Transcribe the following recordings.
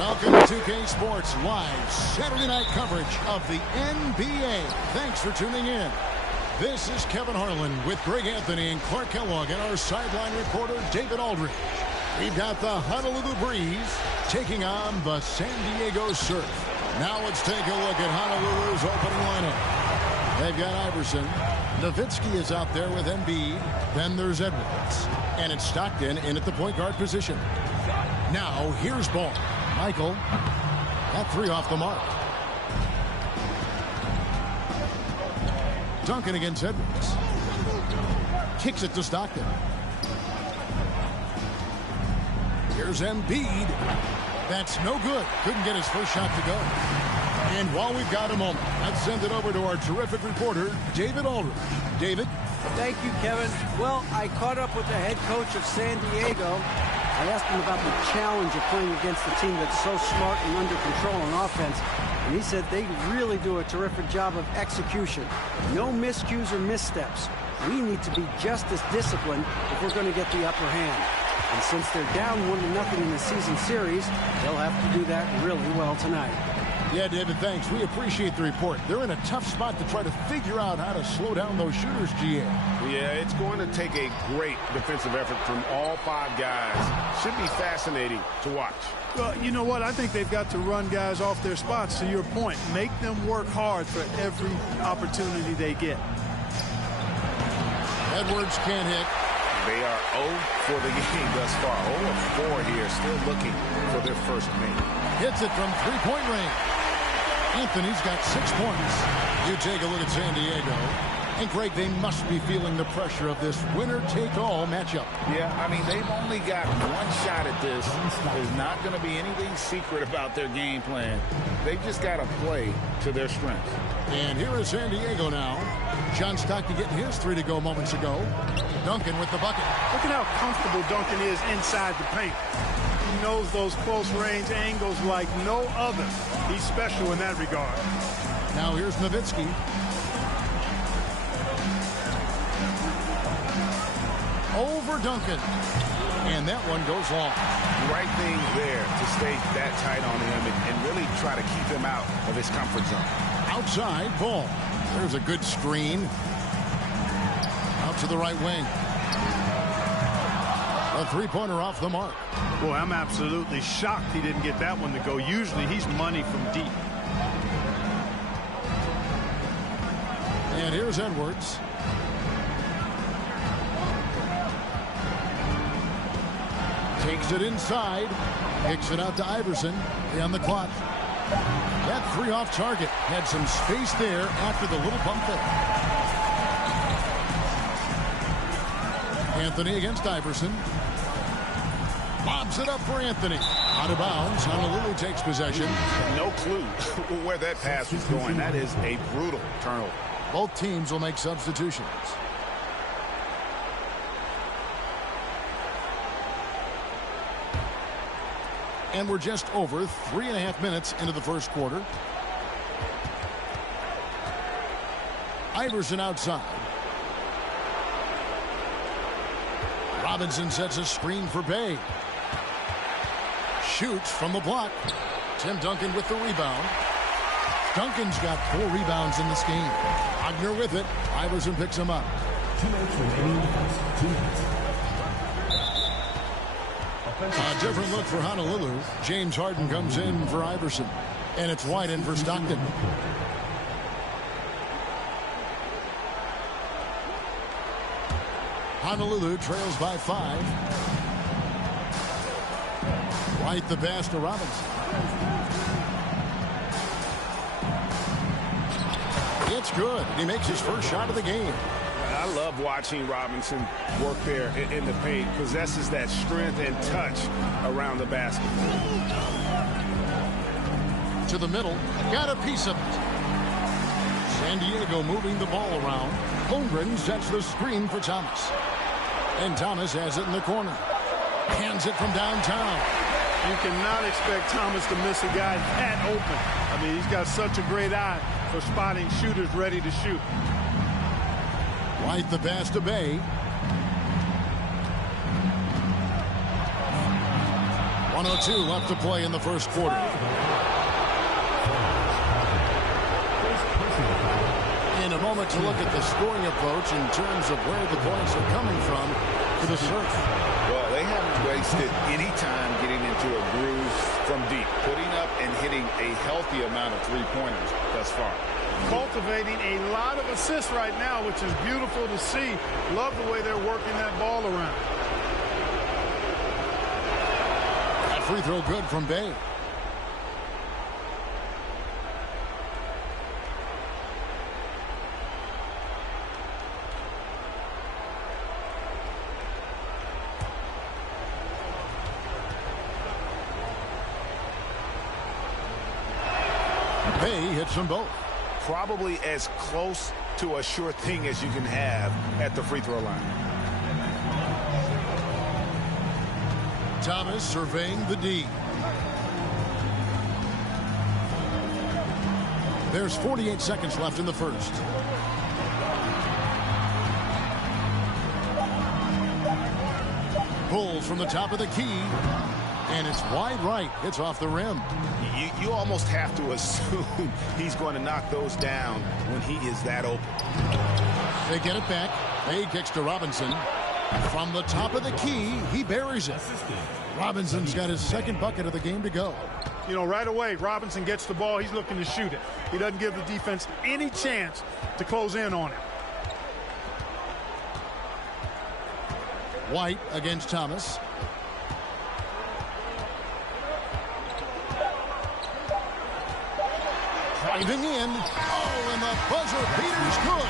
Welcome to 2K Sports Live Saturday night coverage of the NBA. Thanks for tuning in. This is Kevin Harlan with Greg Anthony and Clark Kellogg and our sideline reporter David Aldridge. We've got the Honolulu Breeze taking on the San Diego Surf. Now let's take a look at Honolulu's opening lineup. They've got Iverson. Nowitzki is out there with Embiid. Then there's Edwards. And it's Stockton in at the point guard position. Now here's Ball. Michael. That three off the mark. Duncan against Edwards. Kicks it to Stockton. Here's Embiid. That's no good. Couldn't get his first shot to go. And while we've got a moment, let's send it over to our terrific reporter, David Aldridge. David? Thank you, Kevin. Well, I caught up with the head coach of San Diego. I asked him about the challenge of playing against a team that's so smart and under control on offense. And he said they really do a terrific job of execution. No miscues or missteps. We need to be just as disciplined if we're going to get the upper hand. And since they're down 1-0 in the season series, they'll have to do that really well tonight. Yeah, David, thanks. We appreciate the report. They're in a tough spot to try to figure out how to slow down those shooters, GA. Yeah, it's going to take a great defensive effort from all five guys. Should be fascinating to watch. Well, you know what? I think they've got to run guys off their spots, to your point. Make them work hard for every opportunity they get. Edwards can't hit. They are 0 for the game thus far. 0 of 4 here, still looking for their first win. Hits it from three-point range. Anthony's got 6 points. You take a look at San Diego. And, Greg, they must be feeling the pressure of this winner-take-all matchup. Yeah, I mean, they've only got one shot at this. There's not going to be anything secret about their game plan. They've just got to play to their strengths. And here is San Diego now. John Stockton getting his three to go moments ago. Duncan with the bucket. Look at how comfortable Duncan is inside the paint. He knows those close-range angles like no other. He's special in that regard. Now here's Nowitzki. Over Duncan. And that one goes long. Right thing there to stay that tight on him and really try to keep him out of his comfort zone. Outside Ball. There's a good screen. Out to the right wing. A three-pointer off the mark. Boy, I'm absolutely shocked he didn't get that one to go. Usually he's money from deep. And here's Edwards. Takes it inside. Kicks it out to Iverson. On the clock. That three off target. Had some space there after the little bump there. Anthony against Iverson. Lobs it up for Anthony. Out of bounds. Honolulu takes possession. No clue where that pass was going. That is a brutal turnover. Both teams will make substitutions. And we're just over 3.5 minutes into the first quarter. Iverson outside. Robinson sets a screen for Bay. Shoots from the block. Tim Duncan with the rebound. Duncan's got 4 rebounds in this game. Wagner with it. Iverson picks him up. 2 minutes remaining. 2 minutes. A different look for Honolulu. James Harden comes in for Iverson. And it's White in for Stockton. Honolulu trails by 5. White the pass to Robinson. It's good. He makes his first shot of the game. I love watching Robinson work there in the paint. Possesses that strength and touch around the basket. To the middle. Got a piece of it. San Diego moving the ball around. Holmgren sets the screen for Thomas. And Thomas has it in the corner. Hands it from downtown. You cannot expect Thomas to miss a guy that open. I mean, he's got such a great eye for spotting shooters ready to shoot. White the pass to Bay. 1:02 left to play in the first quarter. In a moment to look at the scoring approach in terms of where the points are coming from for the Surf. Well, they haven't wasted any time getting into a groove from deep, putting up and hitting a healthy amount of three-pointers thus far. Cultivating a lot of assists right now, which is beautiful to see. Love the way they're working that ball around. That free throw good from Bay. Bay hits them both. Probably as close to a sure thing as you can have at the free throw line. Thomas surveying the D. There's 48 seconds left in the first. Pulls from the top of the key. And it's wide right. It's off the rim. You almost have to assume he's going to knock those down when he is that open. They get it back. Bay kicks to Robinson. From the top of the key, he buries it. Robinson's got his second bucket of the game to go. You know, right away, Robinson gets the ball. He's looking to shoot it. He doesn't give the defense any chance to close in on it. White against Thomas. Driving in. Oh, and the buzzer beater's good.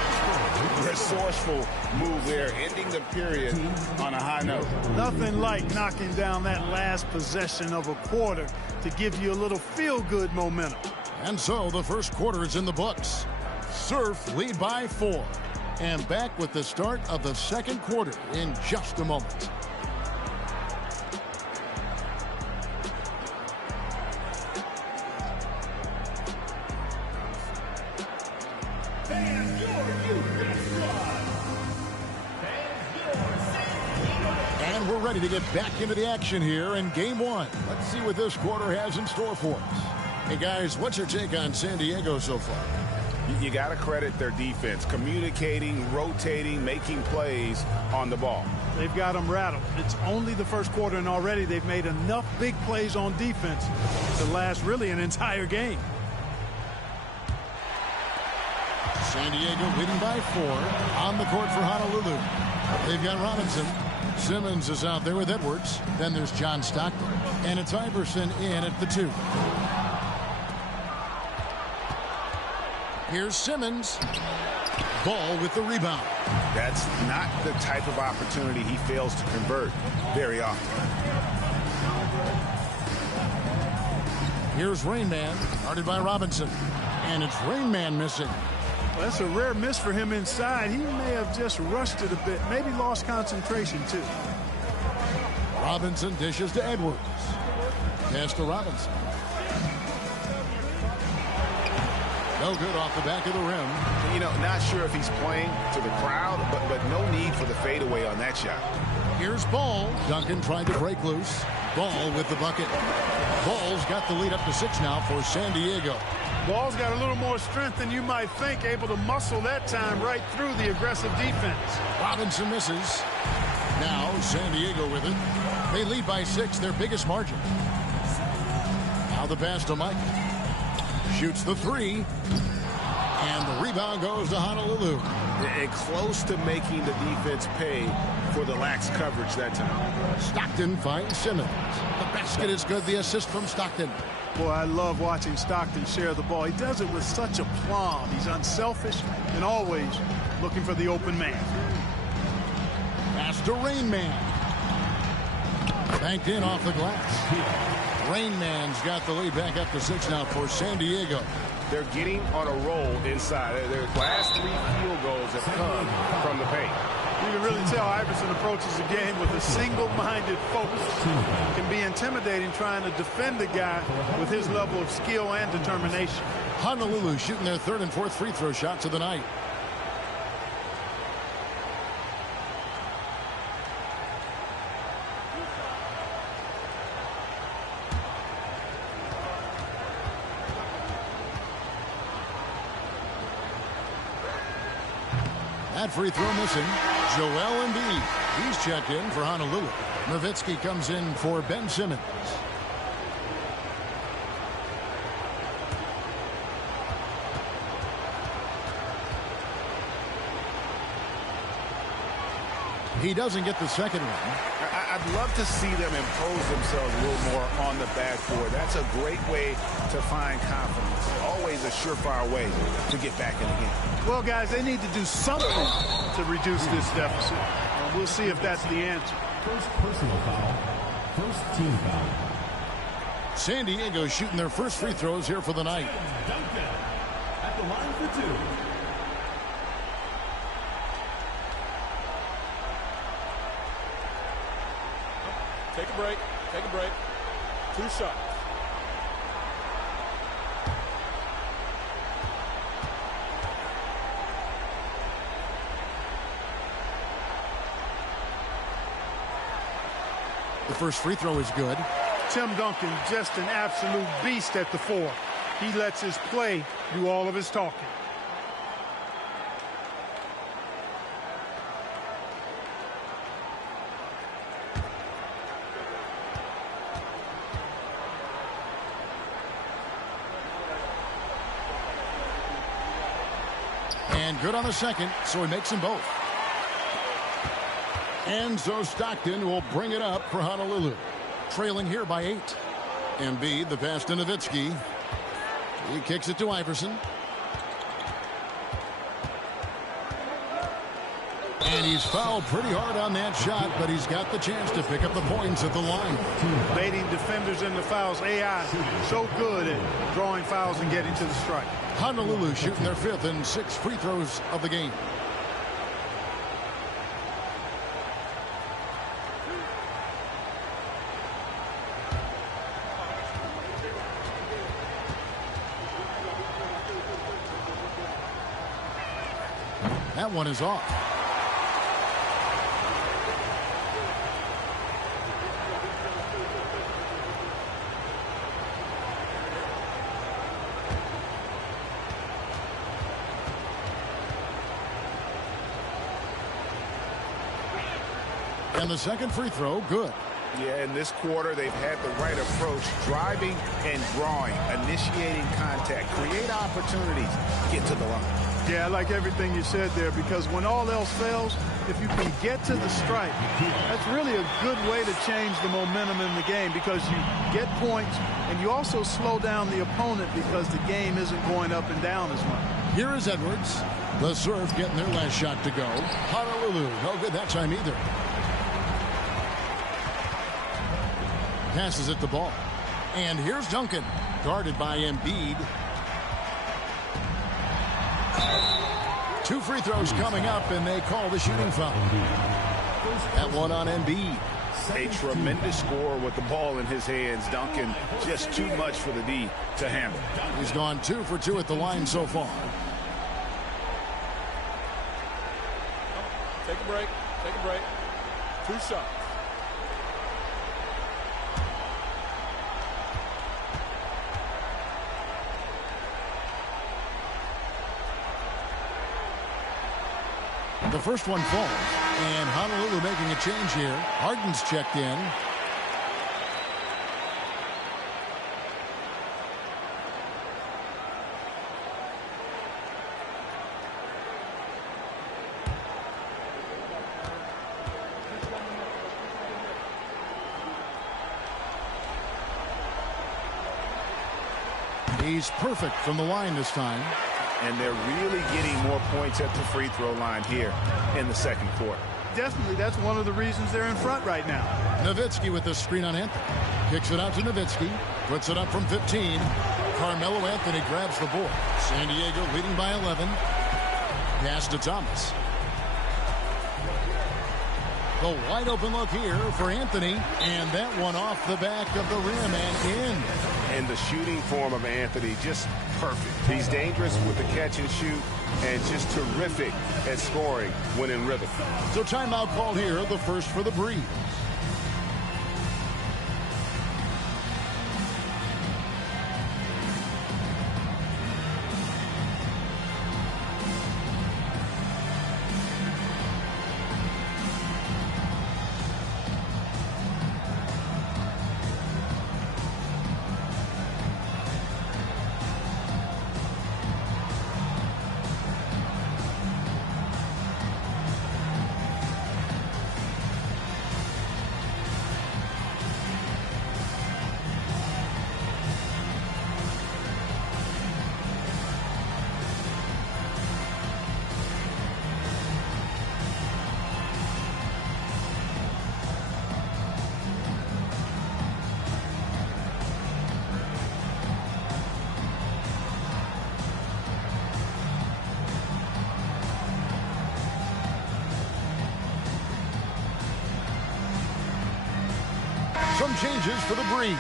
Resourceful move there, ending the period on a high note. Nothing like knocking down that last possession of a quarter to give you a little feel-good momentum. And so the first quarter is in the books. Surf lead by 4. And back with the start of the second quarter in just a moment. And we're ready to get back into the action here in game one. Let's see what this quarter has in store for us. Hey guys, what's your take on San Diego so far? You got to credit their defense, communicating, rotating, making plays on the ball. They've got them rattled. It's only the first quarter, and already they've made enough big plays on defense to last really an entire game. San Diego leading by 4 on the court for Honolulu. They've got Robinson. Simmons is out there with Edwards. Then there's John Stockton. And it's Iverson in at the 2. Here's Simmons. Ball with the rebound. That's not the type of opportunity he fails to convert very often. Here's Rain Man, guarded by Robinson. And it's Rain Man missing. Well, that's a rare miss for him inside. He may have just rushed it a bit, maybe lost concentration too. Robinson dishes to Edwards. Pass to Robinson. No good off the back of the rim. You know, not sure if he's playing to the crowd, but no need for the fadeaway on that shot. Here's Ball. Duncan trying to break loose. Ball with the bucket. Ball's got the lead up to 6 now for San Diego. Ball's got a little more strength than you might think, able to muscle that time right through the aggressive defense. Robinson misses. Now San Diego with it. They lead by 6, their biggest margin. Now the pass to Mike. Shoots the 3. And the rebound goes to Honolulu. And close to making the defense pay for the lax coverage that time. Stockton finds Simmons. The basket is good. The assist from Stockton. Boy, I love watching Stockton share the ball. He does it with such aplomb. He's unselfish and always looking for the open man. Pass to Rain Man. Banked in off the glass. Rain Man's got the lead back up to 6 now for San Diego. They're getting on a roll inside. Their last 3 field goals have come from the paint. You can really tell Iverson approaches the game with a single-minded focus. It can be intimidating trying to defend a guy with his level of skill and determination. Honolulu shooting their 3rd and 4th free throw shots of the night. That free throw missing. Joel Embiid. He's checked in for Honolulu. Nowitzki comes in for Ben Simmons. He doesn't get the second one. I'd love to see them impose themselves a little more on the backboard. That's a great way to find confidence. Always a surefire way to get back in the game. Well, guys, they need to do something to reduce this deficit. We'll see if that's the answer. First personal foul. First team foul. San Diego shooting their first free throws here for the night. Duncan at the line for 2. Take a break. Take a break. 2 shots. The first free throw is good. Tim Duncan, just an absolute beast at the 4. He lets his play do all of his talking. And good on the second, so he makes them both. Enzo Stockton will bring it up for Honolulu. Trailing here by 8. Embiid, the pass to Nowitzki. He kicks it to Iverson. And he's fouled pretty hard on that shot, but he's got the chance to pick up the points at the line. Baiting defenders into fouls. AI so good at drawing fouls and getting to the strike. Honolulu shooting their 5th and 6th free throws of the game. That one is off. And the second free throw, good. Yeah, in this quarter, they've had the right approach, driving and drawing, initiating contact, create opportunities, get to the line. Yeah, I like everything you said there, because when all else fails, if you can get to the strike, that's really a good way to change the momentum in the game, because you get points and you also slow down the opponent because the game isn't going up and down as much. Here is Edwards. The Surf getting their last shot to go. Honolulu, no good that time either. Passes it the ball. And here's Duncan, guarded by Embiid. 2 free throws coming up, and they call the shooting foul. That one on Embiid. A tremendous score with the ball in his hands. Duncan, just too much for the D to handle. He's gone 2 for 2 at the line so far. Take a break. Take a break. 2 shots. The first one falls, and Honolulu making a change here. Harden's checked in. He's perfect from the line this time. And they're really getting more points at the free throw line here in the second quarter. Definitely, that's one of the reasons they're in front right now. Nowitzki with the screen on Anthony. Kicks it out to Nowitzki. Puts it up from 15. Carmelo Anthony grabs the board. San Diego leading by 11. Pass to Thomas. The wide open look here for Anthony. And that one off the back of the rim and in. And the shooting form of Anthony, just perfect. He's dangerous with the catch and shoot and just terrific at scoring when in rhythm. So timeout called here, the first for the Breeze. Some changes for the Breeze.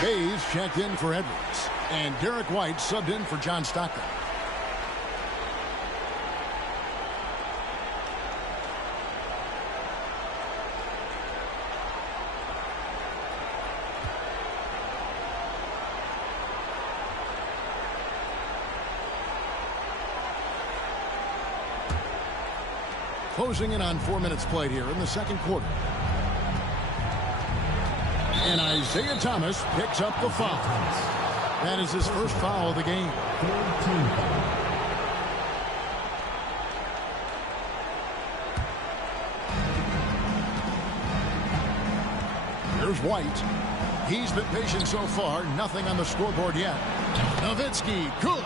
Hayes checked in for Edwards. And Derek White subbed in for John Stockton. Closing in on 4 minutes played here in the second quarter. And Isaiah Thomas picks up the foul. That is his first foul of the game. Here's White. He's been patient so far. Nothing on the scoreboard yet. Nowitzki, good.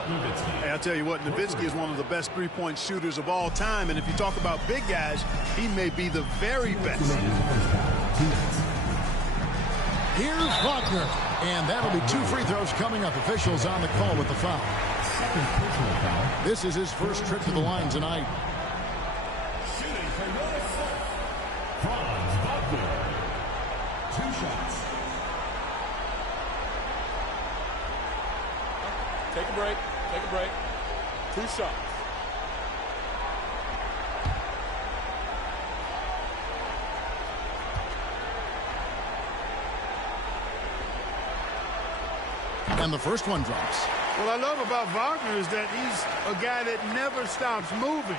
Hey, I'll tell you what, Nowitzki is one of the best three-point shooters of all time. And if you talk about big guys, he may be the very best. Here's Wagner. And that'll be 2 free throws coming up. Officials on the call with the foul. This is his first trip to the line tonight. Shooting for Minnesota, Franz Wagner. 2 shots. Take a break. Take a break. 2 shots. And the first one drops. What I love about Wagner is that he's a guy that never stops moving.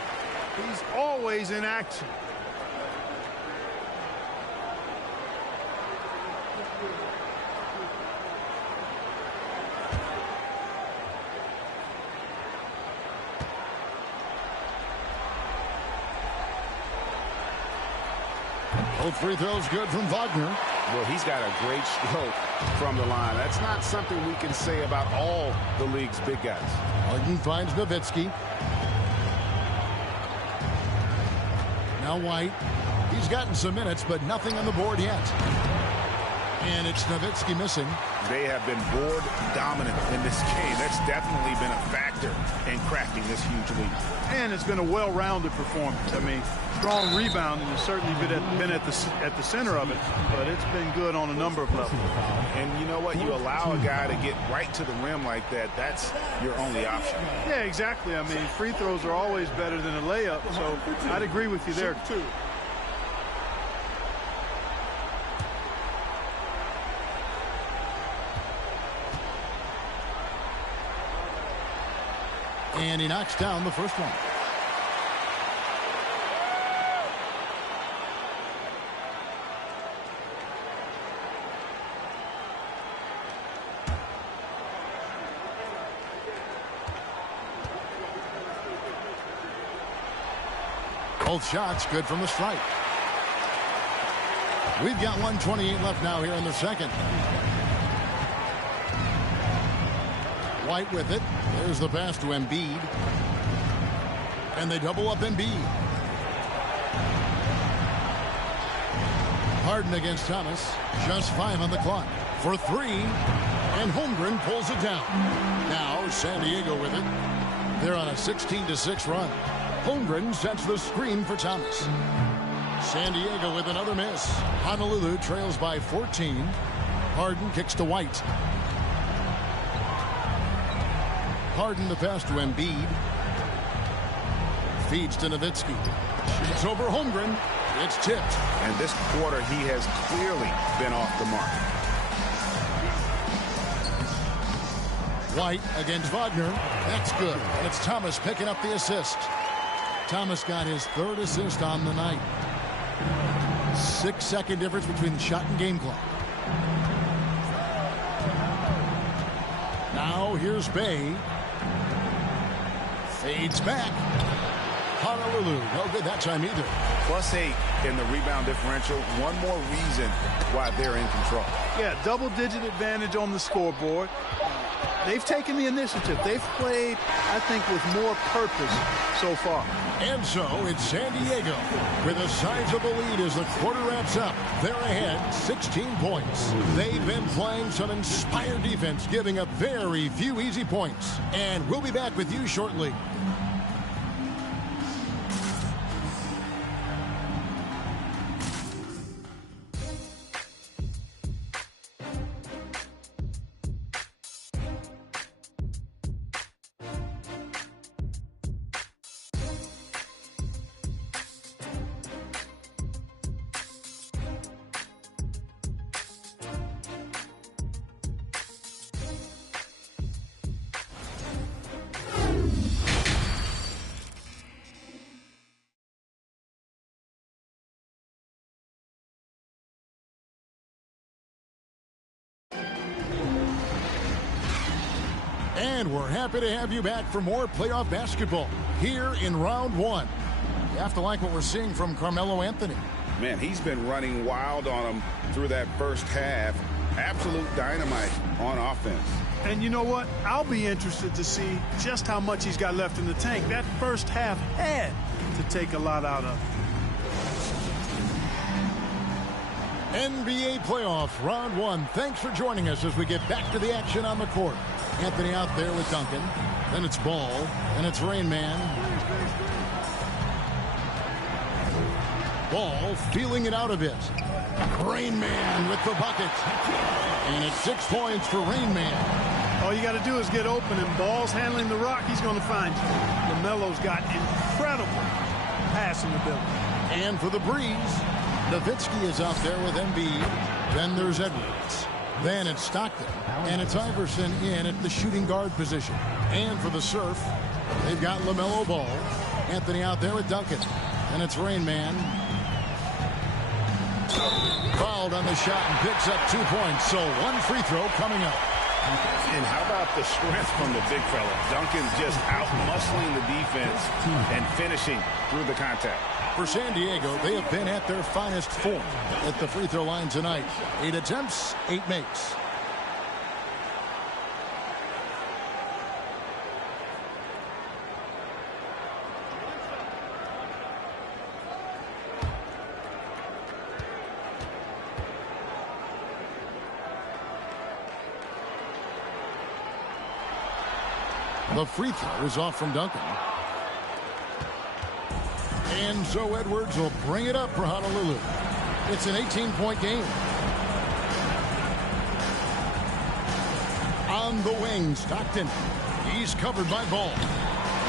He's always in action. Both free throws good from Wagner. Well, he's got a great stroke from the line. That's not something we can say about all the league's big guys. Harden finds Nowitzki. Now White. He's gotten some minutes, but nothing on the board yet. And it's Nowitzki missing. They have been board dominant in this game. That's definitely been a factor in cracking this huge lead. And it's been a well-rounded performance. I mean, strong rebounding has certainly been at the center of it, but it's been good on a number of levels. And you know what? You allow a guy to get right to the rim like that, that's your only option. Yeah, exactly. I mean, free throws are always better than a layup, so I'd agree with you there. Shoot 2. And he knocks down the first one. Both shots good from the stripe. We've got 1:28 left now here in the second. White with it. There's the pass to Embiid. And they double up Embiid. Harden against Thomas. Just 5 on the clock. For 3. And Holmgren pulls it down. Now San Diego with it. They're on a 16-6 run. Holmgren sets the screen for Thomas. San Diego with another miss. Honolulu trails by 14. Harden kicks to White. Harden the pass to Embiid. Feeds to Nowitzki. Shoots over Holmgren. It's tipped. And this quarter, he has clearly been off the mark. White against Wagner. That's good. And it's Thomas picking up the assist. Thomas got his 3rd assist on the night. 6-second difference between the shot and game clock. Now here's Bay. Fades back. Honolulu, no good that time either. +8 in the rebound differential. One more reason why they're in control. Yeah, double-digit advantage on the scoreboard. They've taken the initiative. They've played, I think, with more purpose so far. And so it's San Diego with a sizable lead as the quarter wraps up. They're ahead 16 points. They've been playing some inspired defense, giving up very few easy points. And we'll be back with you shortly. And we're happy to have you back for more playoff basketball here in round one. You have to like what we're seeing from Carmelo Anthony. Man, he's been running wild on him through that first half. Absolute dynamite on offense. And you know what? I'll be interested to see just how much he's got left in the tank. That first half had to take a lot out of him. NBA playoff round one. Thanks for joining us as we get back to the action on the court. Anthony out there with Duncan. Then it's Ball. Then it's Rain Man. Ball feeling it out a bit. Rain Man with the bucket. And it's 6 points for Rain Man. All you got to do is get open, and Ball's handling the rock. He's going to find you. LaMelo's got incredible passing ability. And for the Breeze, Nowitzki is out there with Embiid. Then there's Edwards. Then it's Stockton. And it's Iverson in at the shooting guard position. And for the Surf, they've got LaMelo Ball. Anthony out there with Duncan. And it's Rain Man. Fouled on the shot and picks up 2 points. So 1 free throw coming up. And how about the strength from the big fella? Duncan's just out-muscling the defense and finishing through the contact. For San Diego, they have been at their finest form at the free throw line tonight. 8 attempts, 8 makes. The free throw is off from Duncan. And so Edwards will bring it up for Honolulu. It's an 18-point game. On the wing, Stockton. He's covered by Ball.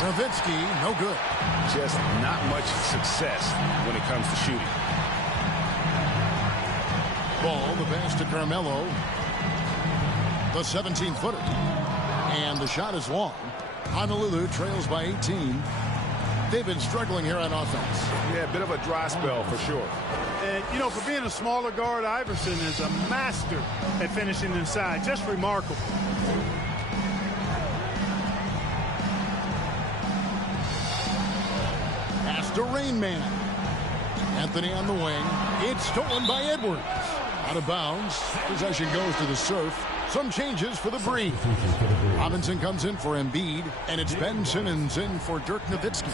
Nowitzki, no good. Just not much success when it comes to shooting. Ball, the pass to Carmelo. The 17-footer. And the shot is long. Honolulu trails by 18. They've been struggling here on offense. Yeah, a bit of a dry spell for sure. And, you know, for being a smaller guard, Iverson is a master at finishing inside. Just remarkable. Pass to Rain Man. Anthony on the wing. It's stolen by Edwards. Out of bounds. Possession goes to the Surf. Some changes for the Breeze. Robinson comes in for Embiid, and it's Ben Simmons in for Dirk Nowitzki.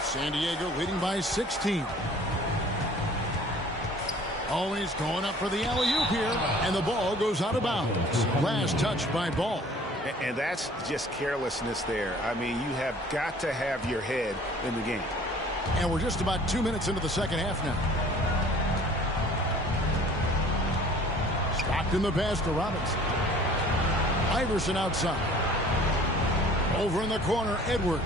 San Diego leading by 16. Always going up for the alley-oop here, and the ball goes out of bounds. Last touch by Ball. And that's just carelessness there. I mean, you have got to have your head in the game. And we're just about 2 minutes into the second half now. Stockton the pass to Robinson. Iverson outside. Over in the corner, Edwards.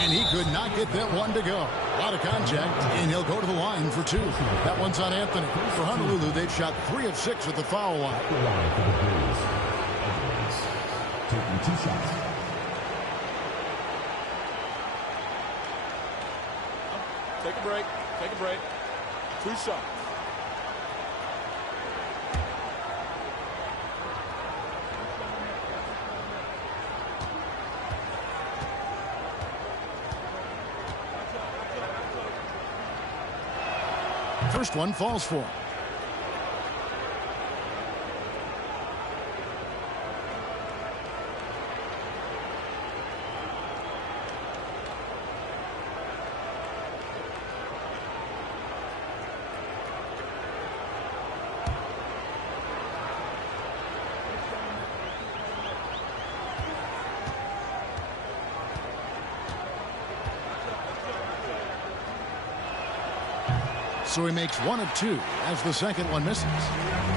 And he could not get that one to go. A lot of contact, and he'll go to the line for 2. That one's on Anthony. For Honolulu, they've shot 3 of 6 at the foul line. Taking 2 shots. Take a break. Take a break. 2 shots. First one falls for him. So he makes 1 of 2 as the second one misses.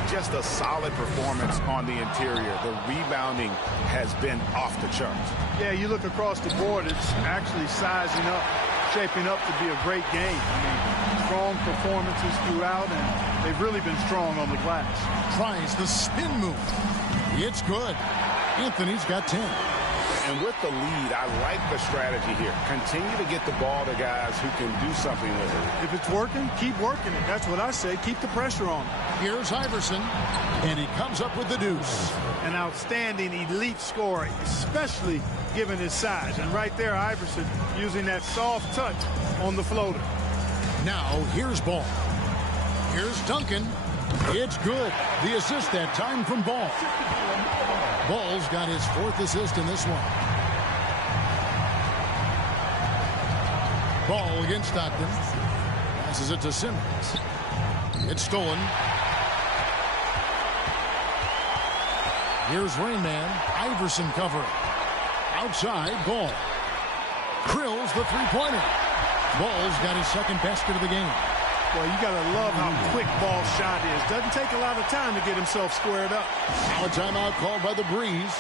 Just a solid performance on the interior. The rebounding has been off the charts. Yeah, you look across the board, it's actually sizing up, shaping up to be a great game. I mean, strong performances throughout, and they've really been strong on the glass. Tries the spin move. It's good. Anthony's got 10. And with the lead, I like the strategy here. Continue to get the ball to guys who can do something with it. If it's working, keep working it. That's what I say. Keep the pressure on. Here's Iverson, and he comes up with the deuce. An outstanding elite scorer, especially given his size. And right there, Iverson using that soft touch on the floater. Now, here's Ball. Here's Duncan. It's good. The assist that time from Ball. Ball's got his 4th assist in this one. Ball against Stockton. Passes it to Simmons. It's stolen. Here's Rainman. Iverson covering. Outside, Ball. Drills the three-pointer. Ball's got his 2nd basket of the game. Well, you got to love how quick Ball's shot is. Doesn't take a lot of time to get himself squared up. Now a timeout called by the Breeze.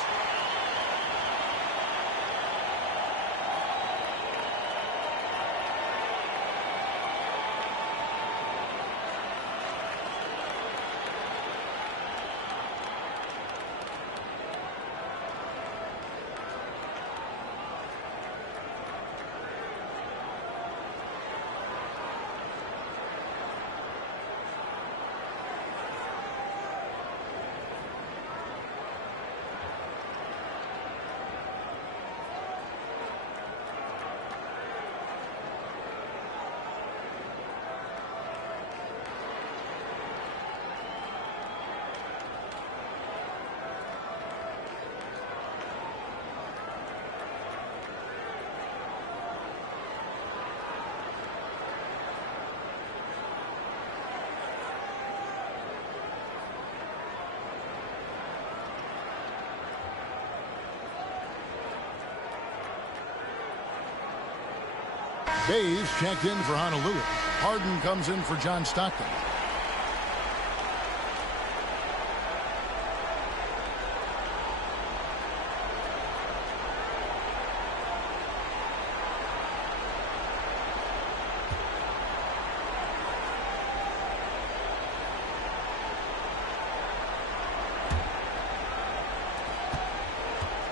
Bays checked in for Honolulu. Harden comes in for John Stockton.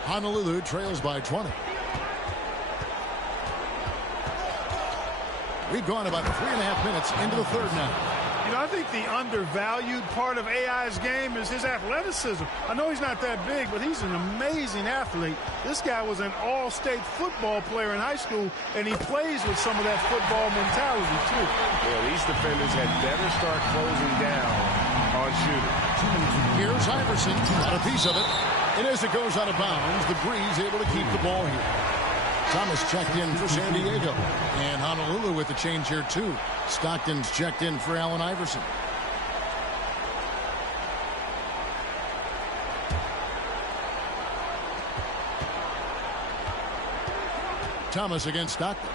Honolulu trails by 20. We've gone about 3.5 minutes into the 3rd now. You know, I think the undervalued part of AI's game is his athleticism. I know he's not that big, but he's an amazing athlete. This guy was an all-state football player in high school, and he plays with some of that football mentality, too. Yeah, these defenders had better start closing down on shooting. Here's Iverson. Got a piece of it. And as it goes out of bounds, the Breeze able to keep the ball here. Thomas checked in for San Diego. And Honolulu with the change here, too. Stockton's checked in for Allen Iverson. Thomas against Stockton.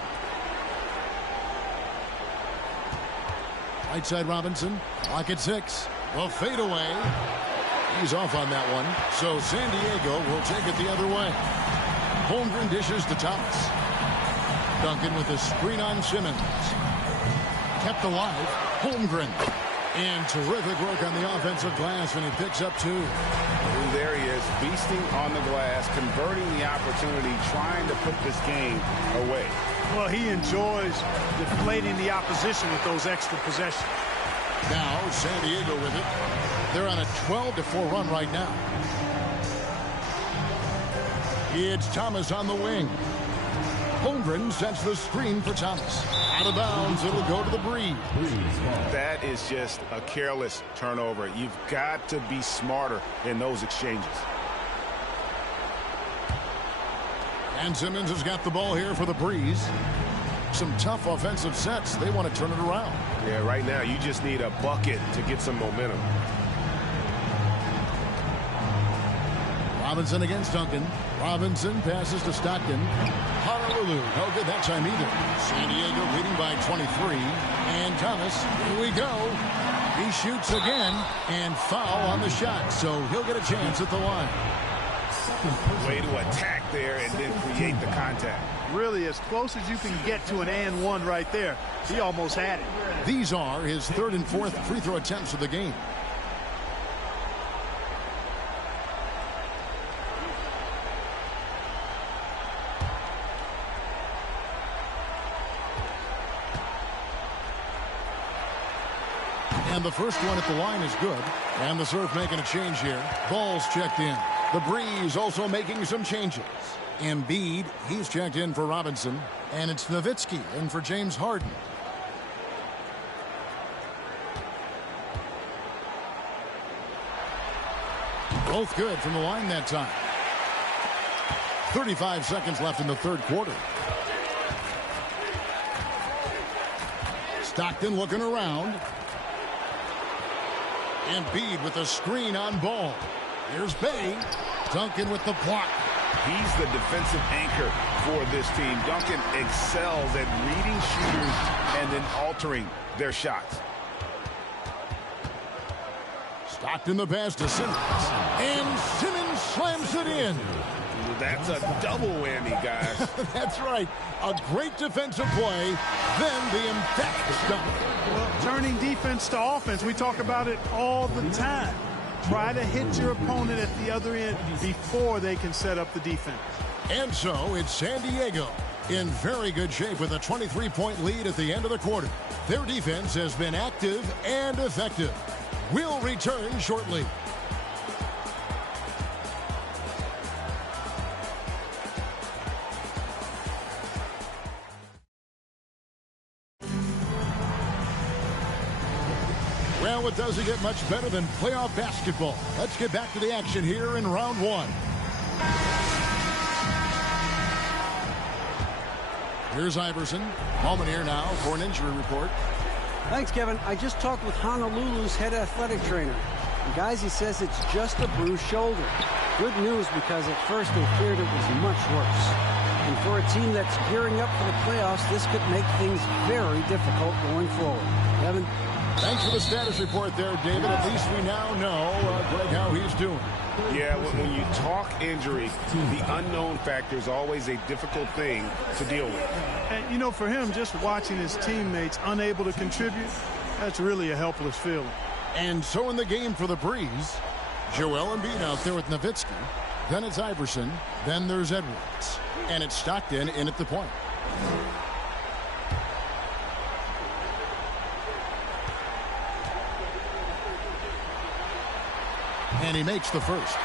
Right side Robinson. Clock at 6. Well, fade away. He's off on that one. So San Diego will take it the other way. Holmgren dishes to Thomas. Duncan with a screen on Simmons. Kept alive. Holmgren. And terrific work on the offensive glass, and he picks up 2. And there he is, beasting on the glass, converting the opportunity, trying to put this game away. Well, he enjoys deflating the opposition with those extra possessions. Now San Diego with it. They're on a 12-4 run right now. It's Thomas on the wing. Holmgren sets the screen for Thomas. Out of bounds, it'll go to the Breeze. That is just a careless turnover. You've got to be smarter in those exchanges. And Simmons has got the ball here for the Breeze. Some tough offensive sets. They want to turn it around. Yeah, right now you just need a bucket to get some momentum. Robinson against Duncan. Robinson passes to Stockton. Honolulu, no good that time either. San Diego leading by 23. And Thomas, here we go. He shoots again and foul on the shot, so he'll get a chance at the line. Way to attack there and then create the contact. Really as close as you can get to an and one right there. He almost had it. These are his 3rd and 4th free throw attempts of the game. And the first one at the line is good. And the serve making a change here. Ball's checked in. The Breeze also making some changes. Embiid, he's checked in for Robinson. And it's Nowitzki in for James Harden. Both good from the line that time. 35 seconds left in the third quarter. Stockton looking around. Embiid with a screen on Ball. Here's Bay. Duncan with the block. He's the defensive anchor for this team. Duncan excels at reading shooters and then altering their shots. Stockton the pass to Simmons. And Simmons slams it in. That's a double whammy, guys. That's right. A great defensive play, then the emphatic stop. Well, turning defense to offense, we talk about it all the time. Try to hit your opponent at the other end before they can set up the defense. And so it's San Diego in very good shape with a 23-point lead at the end of the quarter. Their defense has been active and effective. We'll return shortly. Well, it doesn't get much better than playoff basketball. Let's get back to the action here in round one. Here's Iverson. Moment here now for an injury report. Thanks, Kevin. I just talked with Honolulu's head athletic trainer. And guys, he says it's just a bruised shoulder. Good news, because at first they feared it was much worse. And for a team that's gearing up for the playoffs, this could make things very difficult going forward. Kevin? Thanks for the status report there, David. At least we now know, Greg, how he's doing. Yeah, when you talk injury, the unknown factor is always a difficult thing to deal with. And, you know, for him, just watching his teammates unable to contribute, that's really a helpless feeling. And so in the game for the Breeze, Joel Embiid out there with Nowitzki. Then it's Iverson. Then there's Edwards. And it's Stockton in at the point. And he makes the first.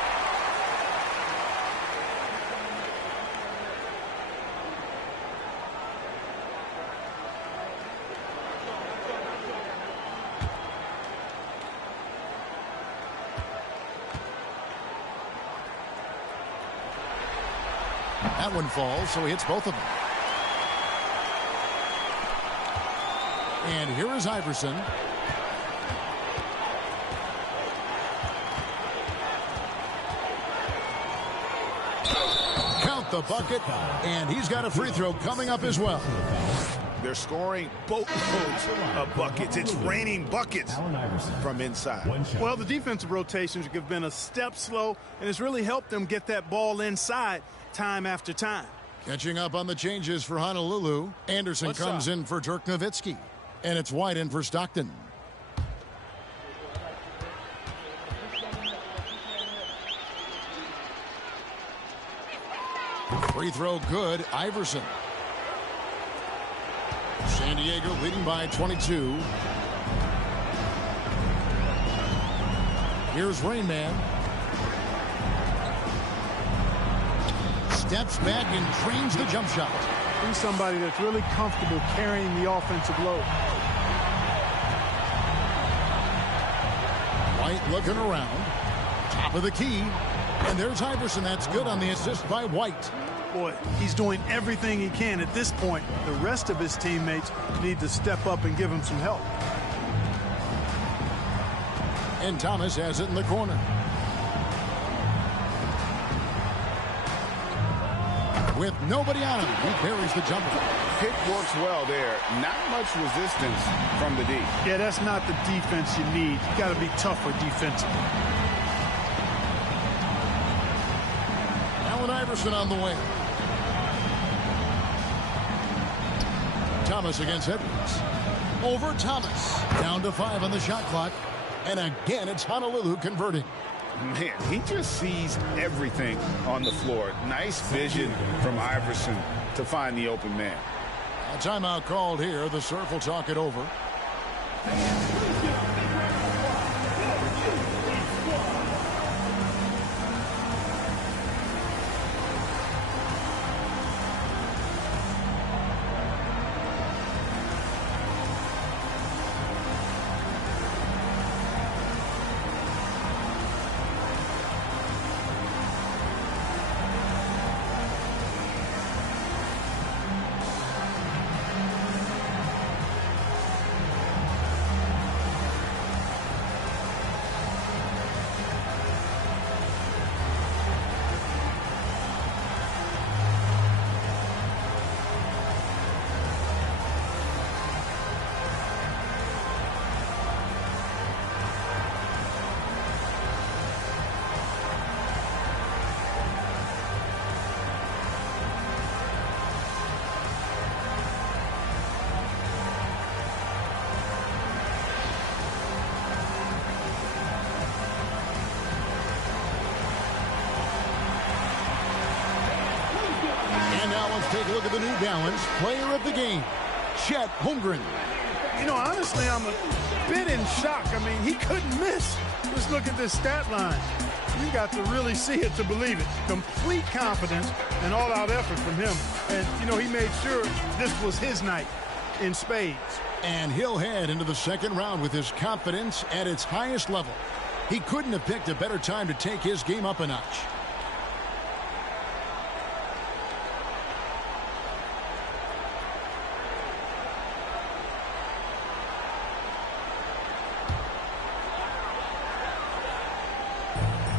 That one falls, so he hits both of them. And here is Iverson. Count the bucket, and he's got a free throw coming up as well. They're scoring boatloads of buckets. It's raining buckets from inside. Well, the defensive rotations have been a step slow, and it's really helped them get that ball inside time after time. Catching up on the changes for Honolulu. Anderson comes in for Dirk Nowitzki. And it's White in for Stockton. Free throw good. Iverson. San Diego leading by 22. Here's Rain Man. Steps back and trains the jump shot. He's somebody that's really comfortable carrying the offensive load. White looking around. Top of the key. And there's Iverson. That's good on the assist by White. Boy, he's doing everything he can at this point. The rest of his teammates need to step up and give him some help. And Thomas has it in the corner. With nobody on him, he parries the jumper. Pick works well there. Not much resistance from the D. Yeah, that's not the defense you need. You got to be tougher defensively. Allen Iverson on the wing. Thomas against Edwards. Over Thomas. Down to 5 on the shot clock. And again, it's Honolulu converting. Man, he just sees everything on the floor. Nice vision from Iverson to find the open man. A timeout called here. The Surf will talk it over. And now let's take a look at the New Balance player of the game, Chet Holmgren. You know, honestly, I'm a bit in shock. I mean, he couldn't miss. Just look at this stat line. You got to really see it to believe it. Complete confidence and all-out effort from him. And, you know, he made sure this was his night in spades. And he'll head into the second round with his confidence at its highest level. He couldn't have picked a better time to take his game up a notch.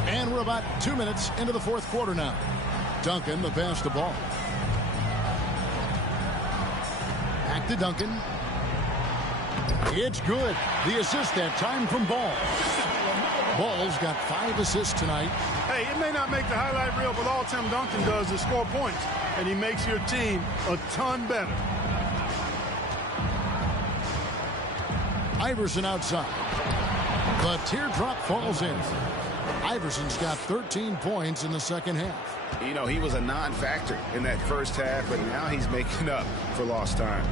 And we're about 2 minutes into the fourth quarter now. Duncan, the pass to Ball. Back to Duncan. It's good. The assist that time from Ball. Ball's got 5 assists tonight. Hey, it may not make the highlight reel, but all Tim Duncan does is score points, and he makes your team a ton better. Iverson outside. The teardrop falls in. Iverson's got 13 points in the second half. You know, he was a non-factor in that first half, but now he's making up for lost time.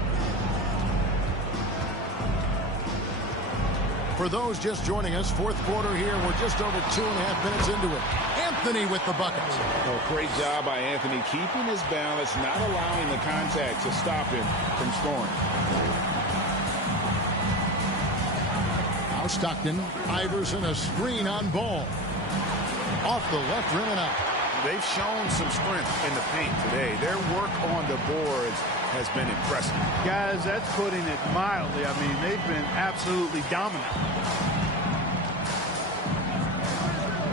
For those just joining us, fourth quarter here. We're just over 2.5 minutes into it. Anthony with the bucket. Oh, great job by Anthony, keeping his balance, not allowing the contact to stop him from scoring. Now Stockton. Iverson, a screen on Ball. Off the left rim and out. They've shown some strength in the paint today. Their work on the boards has been impressive. Guys, that's putting it mildly. I mean, they've been absolutely dominant.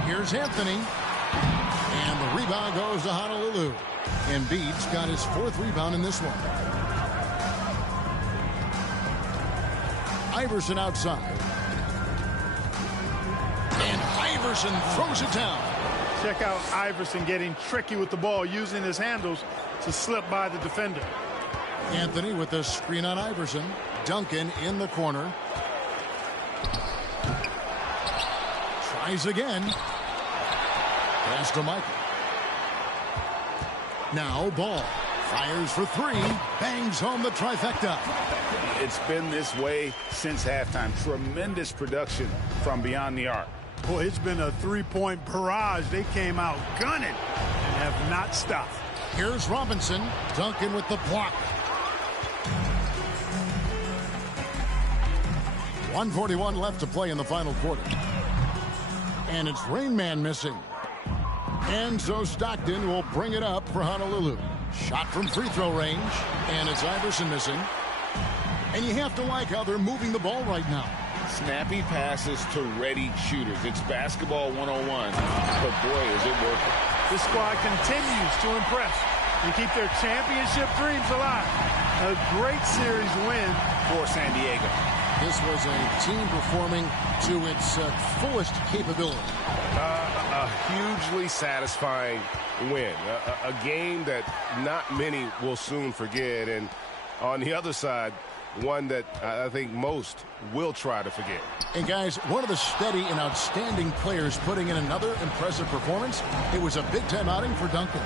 Here's Anthony. And the rebound goes to Honolulu. Embiid's got his 4th rebound in this one. Iverson outside. And Iverson throws it down. Check out Iverson getting tricky with the ball, using his handles to slip by the defender. Anthony with the screen on Iverson. Duncan in the corner. Tries again. Pass to Michael. Now Ball. Fires for 3. Bangs home the trifecta. It's been this way since halftime. Tremendous production from beyond the arc. Boy, it's been a 3-point barrage. They came out gunning and have not stopped. Here's Robinson. Duncan with the block. 1:41 left to play in the final quarter. And it's Rain Man missing. And so Stockton will bring it up for Honolulu. Shot from free throw range. And it's Iverson missing. And you have to like how they're moving the ball right now. Snappy passes to ready shooters. It's basketball 101. But boy, is it working. This squad continues to impress and keep their championship dreams alive. A great series win for San Diego. This was a team performing to its fullest capability. A hugely satisfying win. A game that not many will soon forget. And on the other side, one that I think most will try to forget. And guys, one of the steady and outstanding players putting in another impressive performance. It was a big-time outing for Duncan.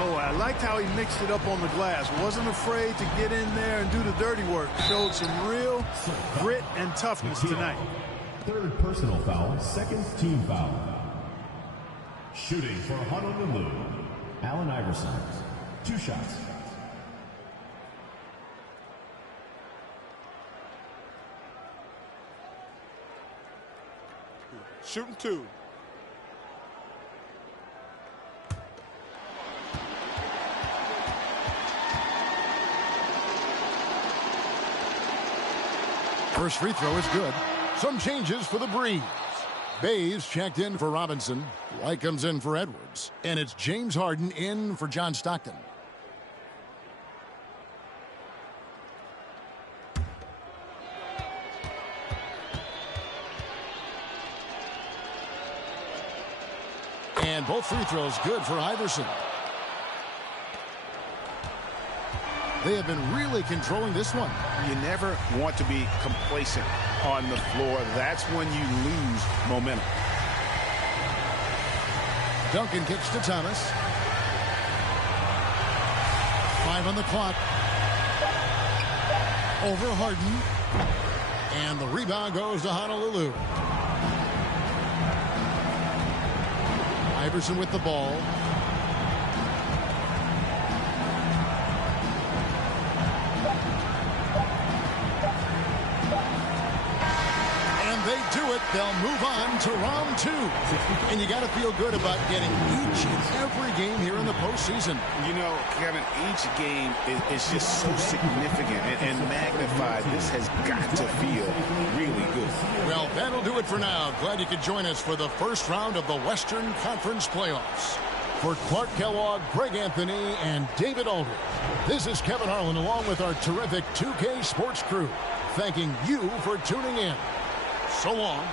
Oh, I liked how he mixed it up on the glass. Wasn't afraid to get in there and do the dirty work. Showed some real grit and toughness tonight. Third personal foul, second team foul. Shooting for Honolulu, Allen Iverson. 2 shots. Shooting 2. First free throw is good. Some changes for the Breeze. Bays checked in for Robinson. White comes in for Edwards. And it's James Harden in for John Stockton. And both free throws good for Iverson. They have been really controlling this one. You never want to be complacent on the floor. That's when you lose momentum. Duncan kicks to Thomas. 5 on the clock. Over Harden. And the rebound goes to Honolulu. Iverson with the ball. They do it. They'll move on to round 2. And you got to feel good about getting each and every game here in the postseason. You know, Kevin, each game is just so significant and magnified. This has got to feel really good. Well, that'll do it for now. Glad you could join us for the first round of the Western Conference Playoffs. For Clark Kellogg, Greg Anthony, and David Aldridge, this is Kevin Harlan along with our terrific 2K Sports crew, thanking you for tuning in. So long.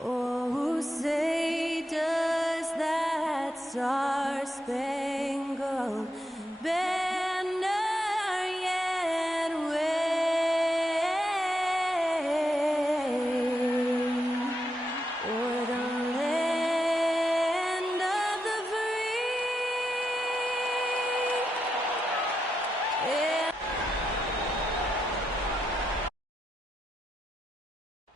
Oh, say does that star-spangled banner yet wave o'er the land of the free? Yeah.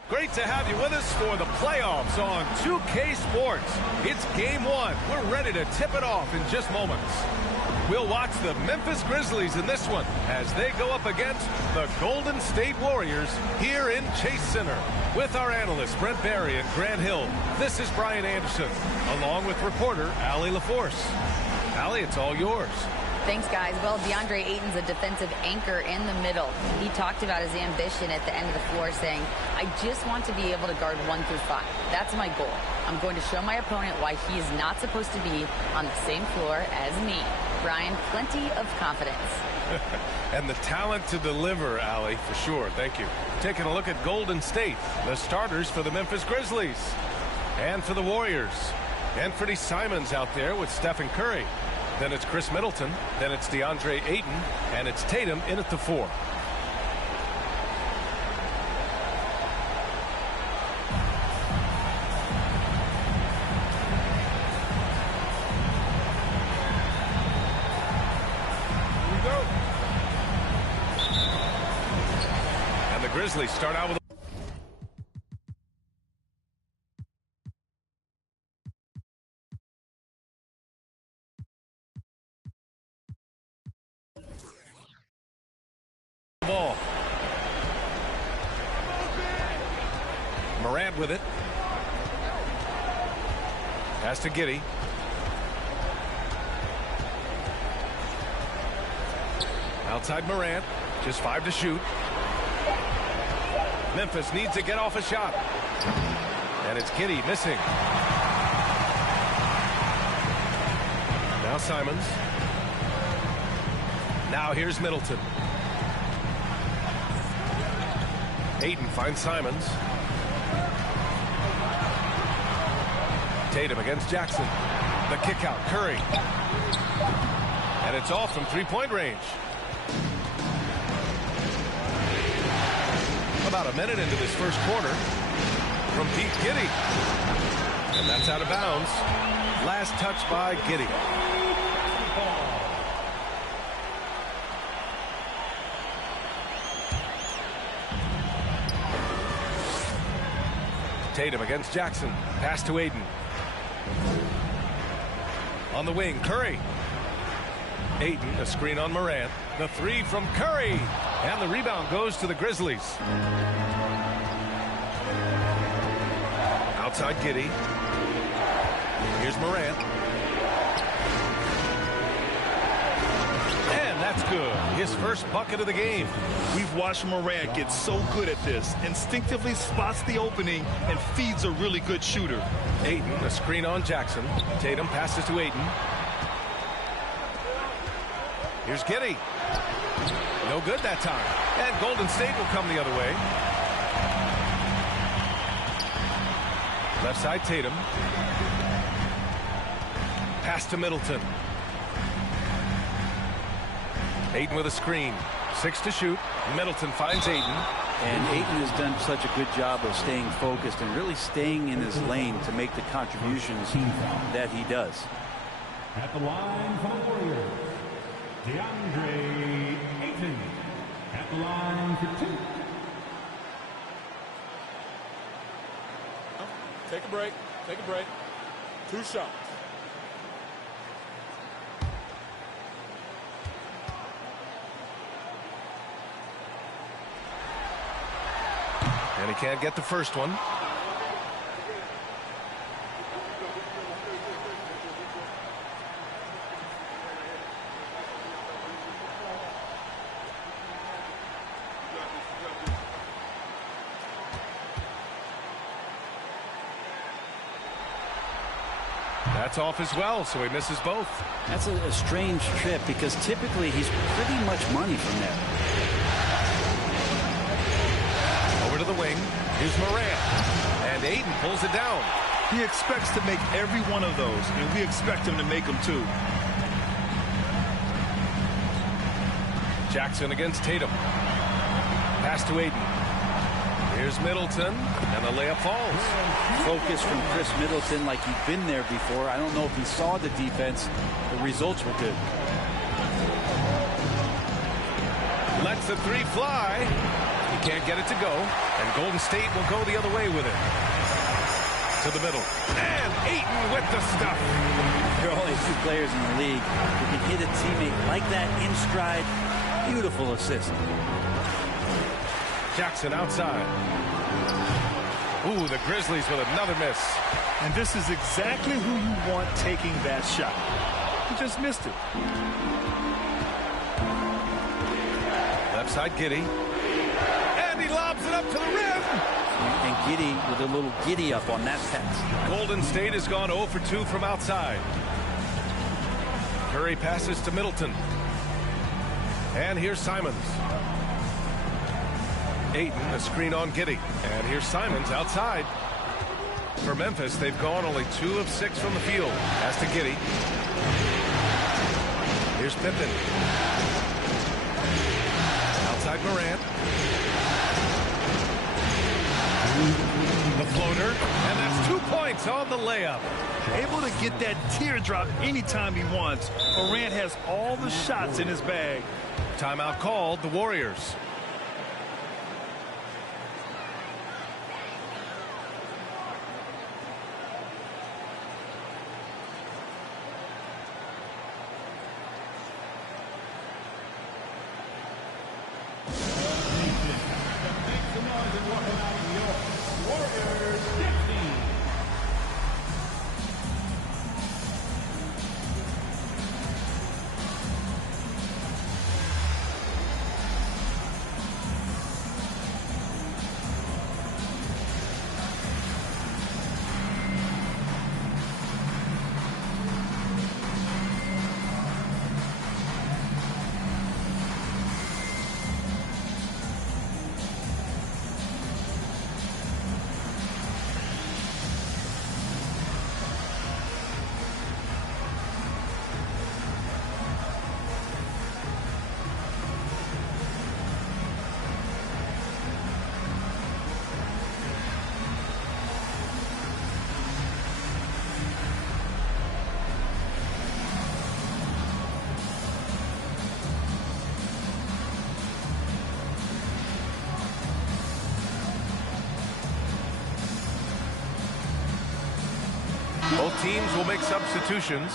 Great to have you with us for the playoffs on 2K Sports. It's game one. We're ready to tip it off in just moments. We'll watch the Memphis Grizzlies in this one as they go up against the Golden State Warriors here in Chase Center. With our analysts Brent Barry and Grant Hill, this is Brian Anderson, along with reporter Allie LaForce. Allie, it's all yours. Thanks, guys. Well, DeAndre Ayton's a defensive anchor in the middle. He talked about his ambition at the end of the floor, saying, I just want to be able to guard 1 through 5. That's my goal. I'm going to show my opponent why he is not supposed to be on the same floor as me. Brian, plenty of confidence. And the talent to deliver, Allie, for sure. Thank you. Taking a look at Golden State, the starters for the Memphis Grizzlies. And for the Warriors, Anthony Simons out there with Stephen Curry. Then it's Chris Middleton. Then it's DeAndre Ayton. And it's Tatum in at the 4. Here we go. And the Grizzlies start out with ball. Morant with it. Pass to Giddey. Outside Morant. Just 5 to shoot. Memphis needs to get off a shot. And it's Giddey missing. Now Simons. Now here's Middleton. Ayton finds Simons. Tatum against Jackson. The kick out, Curry. And it's off from three-point range. About a minute into this first quarter from Pete Giddey. And that's out of bounds. Last touch by Giddey. Tatum against Jackson. Pass to Ayton. On the wing, Curry. Ayton, a screen on Morant. The 3 from Curry. And the rebound goes to the Grizzlies. Outside Giddey. Here's Morant. And that's good. His first bucket of the game. We've watched Morant get so good at this. Instinctively spots the opening and feeds a really good shooter. Ayton, a screen on Jackson. Tatum passes to Ayton. Here's Giddey. No good that time. And Golden State will come the other way. Left side Tatum. Pass to Middleton. Ayton with a screen. 6 to shoot. Middleton finds Ayton. And Ayton has done such a good job of staying focused and really staying in his lane to make the contributions that he does. At the line for the Warriors, DeAndre Ayton. At the line for 2. Take a break. Take a break. 2 shots. And he can't get the first one. That's off as well, so he misses both. That's a strange trip because typically he's pretty much money from there. Over to the wing. Here's Morant. And Ayton pulls it down. He expects to make every one of those, and we expect him to make them too. Jackson against Tatum. Pass to Ayton. Here's Middleton, and the layup falls. Focus from Chris Middleton like he'd been there before. I don't know if he saw the defense. The results were good. Lets the three fly. He can't get it to go, and Golden State will go the other way with it. To the middle. And Ayton with the stuff. There are only 2 players in the league who can hit a teammate like that in stride. Beautiful assist. Jackson outside. Ooh, the Grizzlies with another miss. And this is exactly who you want taking that shot. He just missed it. Left side, Giddey. And he lobs it up to the rim. And Giddey with a little giddy up on that pass. Golden State has gone 0 for 2 from outside. Curry passes to Middleton. And here's Simons. Ayton, a screen on Giddey. And here's Simons outside. For Memphis, they've gone only 2 of 6 from the field. Pass to Giddey. Here's Pippen. Outside Morant. The floater. And that's 2 points on the layup. Able to get that teardrop anytime he wants. Morant has all the shots in his bag. Timeout called, the Warriors. Both teams will make substitutions.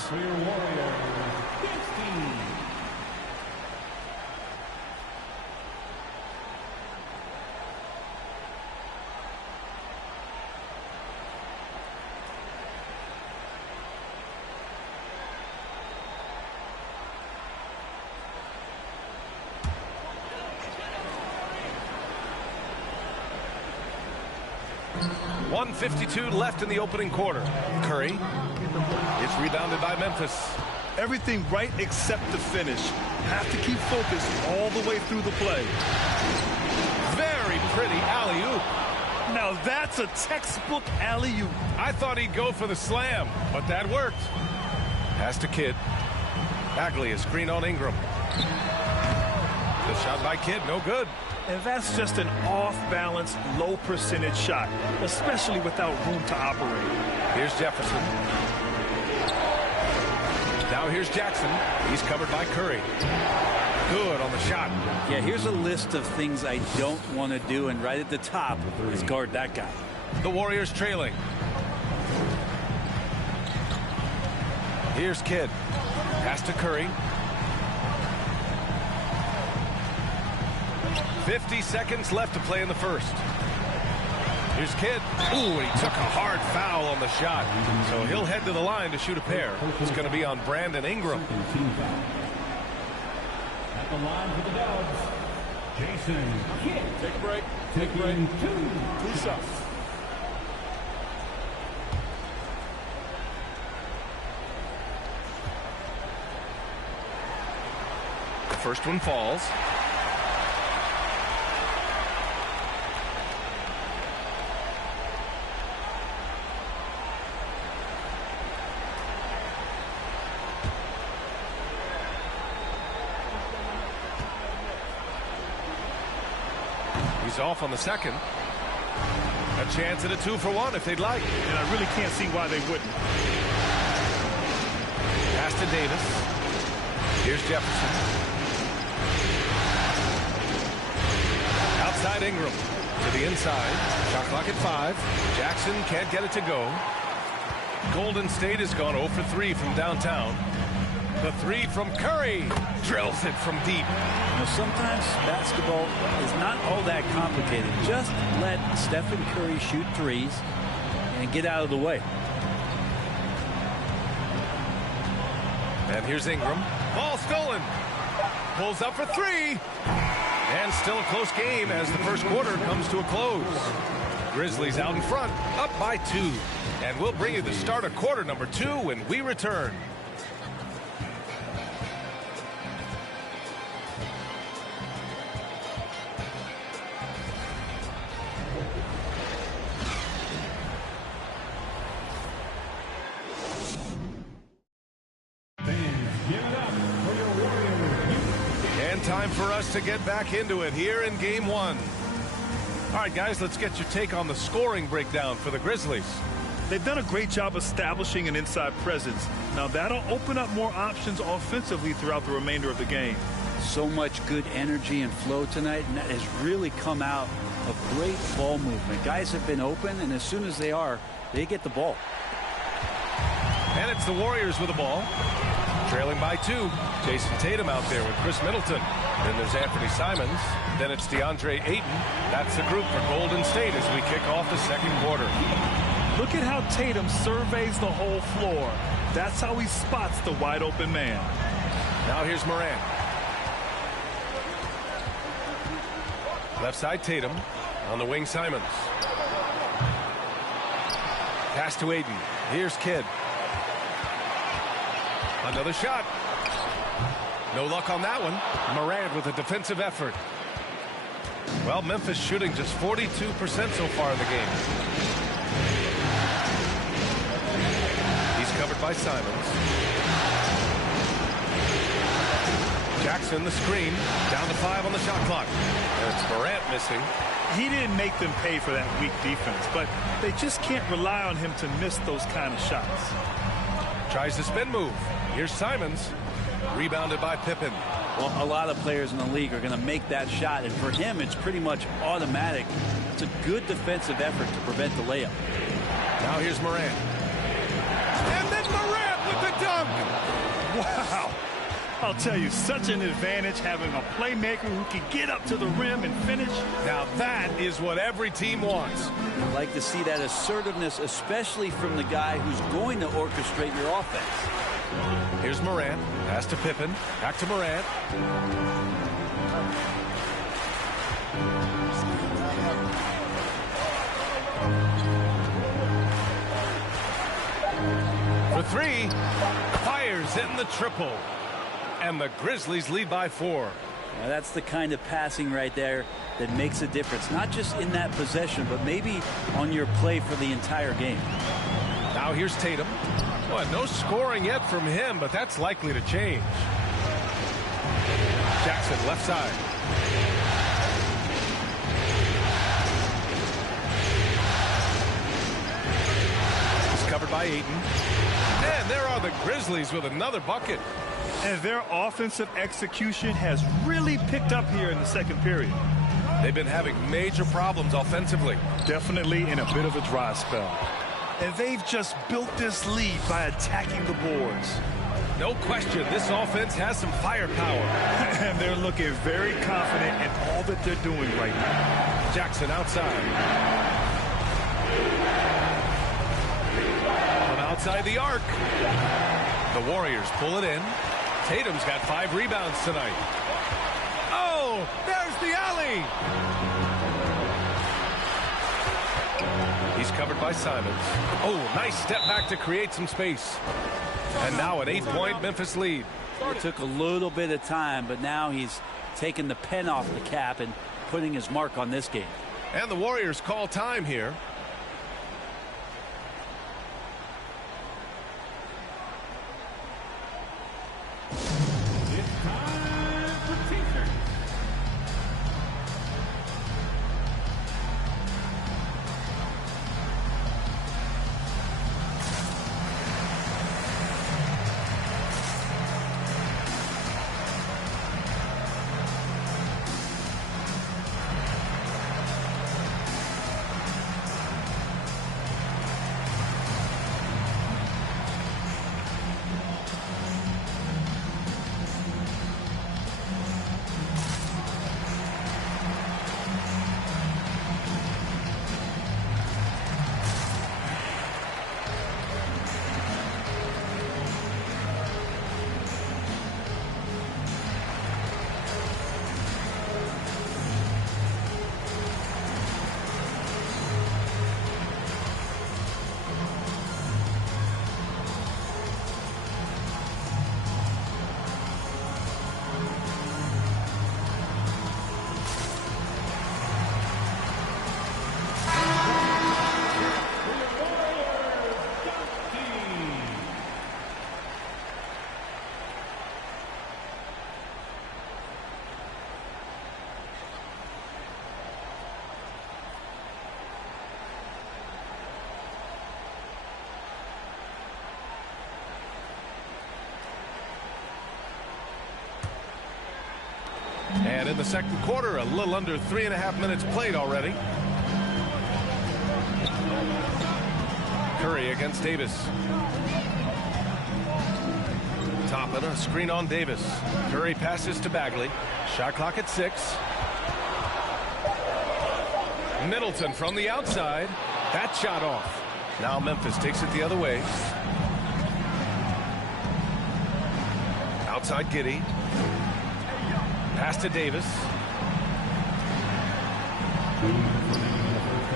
.152 left in the opening quarter. Curry. It's rebounded by Memphis. Everything right except the finish. Have to keep focused all the way through the play. Very pretty alley-oop. Now that's a textbook alley-oop. I thought he'd go for the slam, but that worked. Pass to Kidd. Bagley, a screen on Ingram. The shot by Kidd, no good. And that's just an off-balance, low-percentage shot, especially without room to operate. Here's Jefferson. Now here's Jackson. He's covered by Curry. Good on the shot. Yeah, here's a list of things I don't want to do, and right at the top is guard that guy. The Warriors trailing. Here's Kidd. Pass to Curry. 50 seconds left to play in the first. Here's Kidd. Ooh, and he took a hard foul on the shot. So he'll head to the line to shoot a pair. It's going to be on Brandon Ingram. At the line for the Dubs, Jason Kidd. Take a break. Take a break. Two shots. The first one falls. is off on the second. A chance at a 2-for-1 if they'd like. And I really can't see why they wouldn't. Pass to Davis. Here's Jefferson. Outside Ingram. To the inside. Shot clock at 5. Jackson can't get it to go. Golden State has gone 0 for 3 from downtown. The 3 from Curry. Drills it from deep. You know, sometimes basketball is not all that complicated. Just let Stephen Curry shoot threes and get out of the way. And here's Ingram. Ball stolen. Pulls up for 3. And still a close game as the first quarter comes to a close. Grizzlies out in front, up by 2. And we'll bring you the start of quarter number 2 when we return. Time for us to get back into it here in game 1. All right, guys, let's get your take on the scoring breakdown for the Grizzlies. They've done a great job establishing an inside presence. Now that'll open up more options offensively throughout the remainder of the game. So much good energy and flow tonight, and that has really come out of great ball movement. Guys have been open, and as soon as they are, they get the ball. And it's the Warriors with the ball. Trailing by 2. Jason Tatum out there with Chris Middleton. Then there's Anthony Simons. Then it's DeAndre Ayton. That's the group for Golden State as we kick off the second quarter. Look at how Tatum surveys the whole floor. That's how he spots the wide open man. Now here's Morant. Left side Tatum. On the wing Simons. Pass to Ayton. Here's Kidd. Another shot. No luck on that one. Morant with a defensive effort. Well, Memphis shooting just 42% so far in the game. He's covered by Simons. Jackson, the screen. Down to 5 on the shot clock. And it's Morant missing. He didn't make them pay for that weak defense, but they just can't rely on him to miss those kind of shots. Tries the spin move. Here's Simons. Rebounded by Pippen. Well, a lot of players in the league are going to make that shot, and for him, it's pretty much automatic. It's a good defensive effort to prevent the layup. Now here's Morant. And then Morant with the dunk. Wow. I'll tell you, such an advantage having a playmaker who can get up to the rim and finish. Now that is what every team wants. I'd like to see that assertiveness, especially from the guy who's going to orchestrate your offense. Here's Morant. Pass to Pippen. Back to Morant. For 3. Fires in the triple. And the Grizzlies lead by 4. Now that's the kind of passing right there that makes a difference. Not just in that possession, but maybe on your play for the entire game. Now here's Tatum. Well, no scoring yet from him, but that's likely to change. Jackson, left side. He's covered by Ayton. And there are the Grizzlies with another bucket. And their offensive execution has really picked up here in the second period. They've been having major problems offensively. Definitely in a bit of a dry spell. And they've just built this lead by attacking the boards. No question, this offense has some firepower. And they're looking very confident in all that they're doing right now. Jackson outside. From outside the arc. The Warriors pull it in. Tatum's got 5 rebounds tonight. Oh, there's the alley. He's covered by Simons. Oh, nice step back to create some space. And now an 8-point Memphis lead. It took a little bit of time, but now he's taking the pen off the cap and putting his mark on this game. And the Warriors call time here. And in the second quarter, a little under 3.5 minutes played already. Curry against Davis. Toppin, a screen on Davis. Curry passes to Bagley. Shot clock at 6. Middleton from the outside. That shot off. Now Memphis takes it the other way. Outside Giddey. Pass to Davis.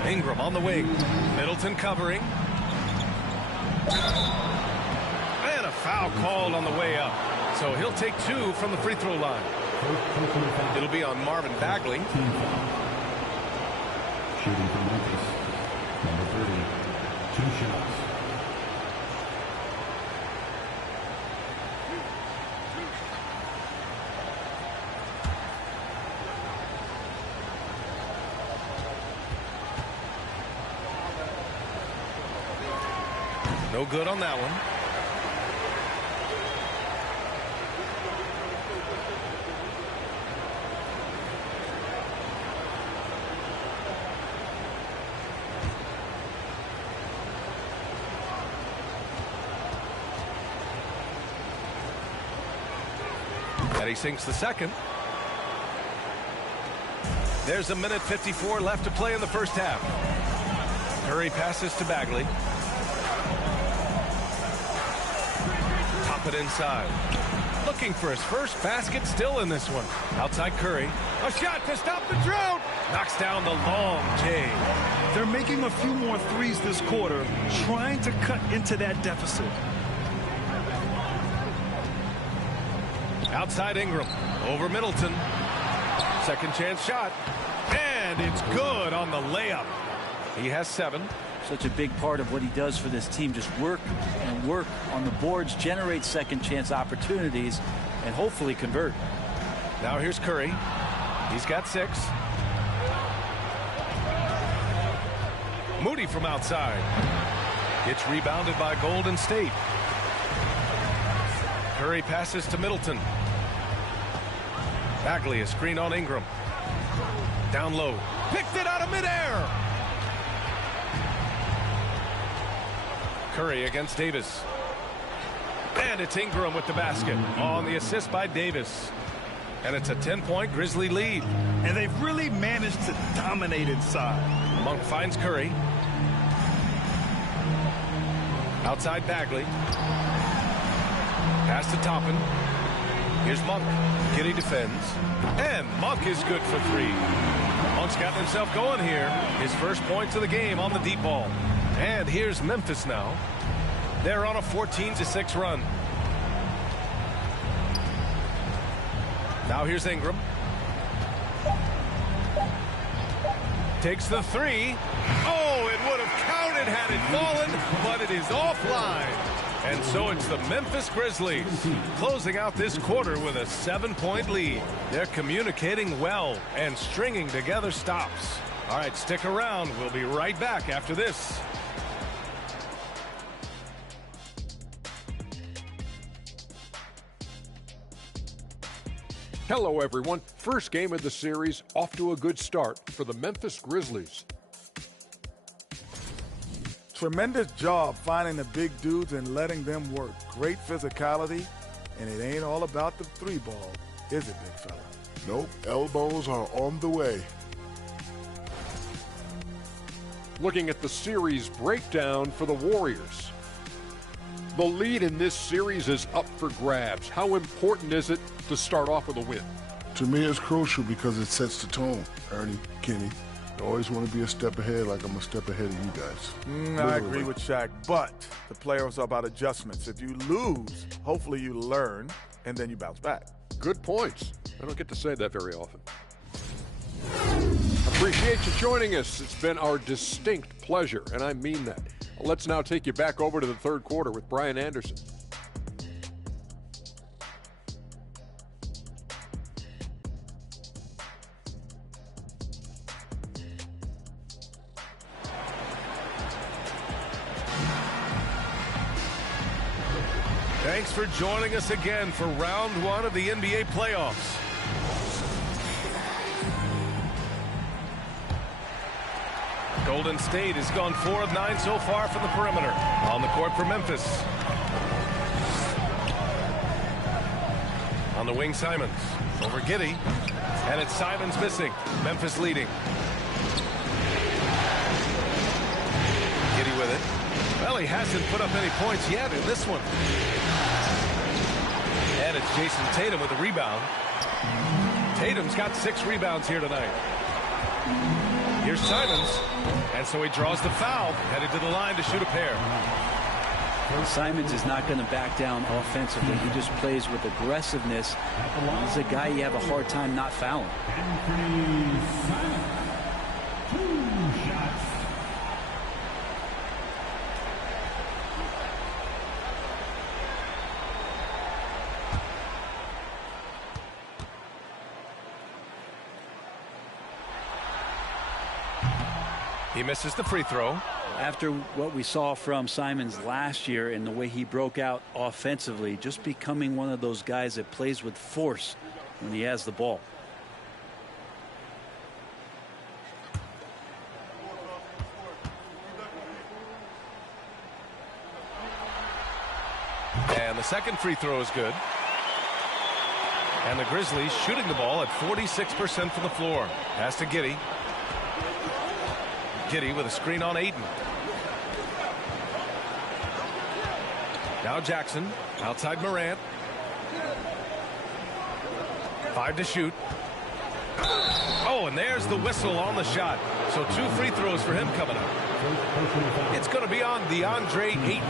Ingram on the wing. Middleton covering. And a foul called on the way up. So he'll take 2 from the free throw line. It'll be on Marvin Bagley. Shooting for Memphis, number 30, 2 shots. No good on that one. And he sinks the second. There's a minute 54 left to play in the first half. Curry passes to Bagley. Top it inside. Looking for his first basket still in this one. Outside Curry. A shot to stop the drought. Knocks down the long J. They're making a few more threes this quarter, trying to cut into that deficit. Outside Ingram. Over Middleton. Second chance shot. And it's good on the layup. He has 7. Such a big part of what he does for this team. Just work and work on the boards, generate second chance opportunities, and hopefully convert. Now here's Curry. He's got 6. Moody from outside. Gets rebounded by Golden State. Curry passes to Middleton. Bagley, a screen on Ingram. Down low. Picked it out of midair. Curry against Davis. And it's Ingram with the basket on the assist by Davis. And it's a 10-point Grizzly lead. And they've really managed to dominate inside. Monk finds Curry. Outside Bagley. Pass to Toppin. Here's Monk. Giddey defends. And Monk is good for 3. Monk's got himself going here. His first points of the game on the deep ball. And here's Memphis now. They're on a 14-6 run. Now here's Ingram. Takes the 3. Oh, it would have counted had it fallen, but it is offline. And so it's the Memphis Grizzlies closing out this quarter with a 7-point lead. They're communicating well and stringing together stops. All right, stick around. We'll be right back after this. Hello, everyone. First game of the series, off to a good start for the Memphis Grizzlies. Tremendous job finding the big dudes and letting them work. Great physicality, and it ain't all about the 3 ball, is it, big fella? Nope, elbows are on the way. Looking at the series breakdown for the Warriors. The lead in this series is up for grabs. How important is it to start off with a win? To me, it's crucial because it sets the tone. Ernie, Kenny, you always want to be a step ahead, like I'm a step ahead of you guys. I agree with Shaq, but the playoffs are about adjustments. If you lose, hopefully you learn, and then you bounce back. Good points. I don't get to say that very often. Appreciate you joining us. It's been our distinct pleasure, and I mean that. Let's now take you back over to the third quarter with Brian Anderson. Thanks for joining us again for round 1 of the NBA playoffs. Golden State has gone 4 of 9 so far from the perimeter. On the court for Memphis. On the wing, Simons. Over Giddey. And it's Simons missing. Memphis leading. Giddey with it. Well, he hasn't put up any points yet in this one. And it's Jason Tatum with a rebound. Tatum's got 6 rebounds here tonight. Here's Simons. And so he draws the foul, headed to the line to shoot a pair. Simons is not going to back down offensively. He just plays with aggressiveness. He's a guy you have a hard time not fouling. He misses the free throw. After what we saw from Simons last year and the way he broke out offensively, just becoming one of those guys that plays with force when he has the ball. And the second free throw is good. And the Grizzlies shooting the ball at 46% from the floor. Pass to Giddey. Giddey with a screen on Ayton. Now Jackson outside Morant. 5 to shoot. Oh, and there's the whistle on the shot. So 2 free throws for him coming up. It's going to be on DeAndre Ayton.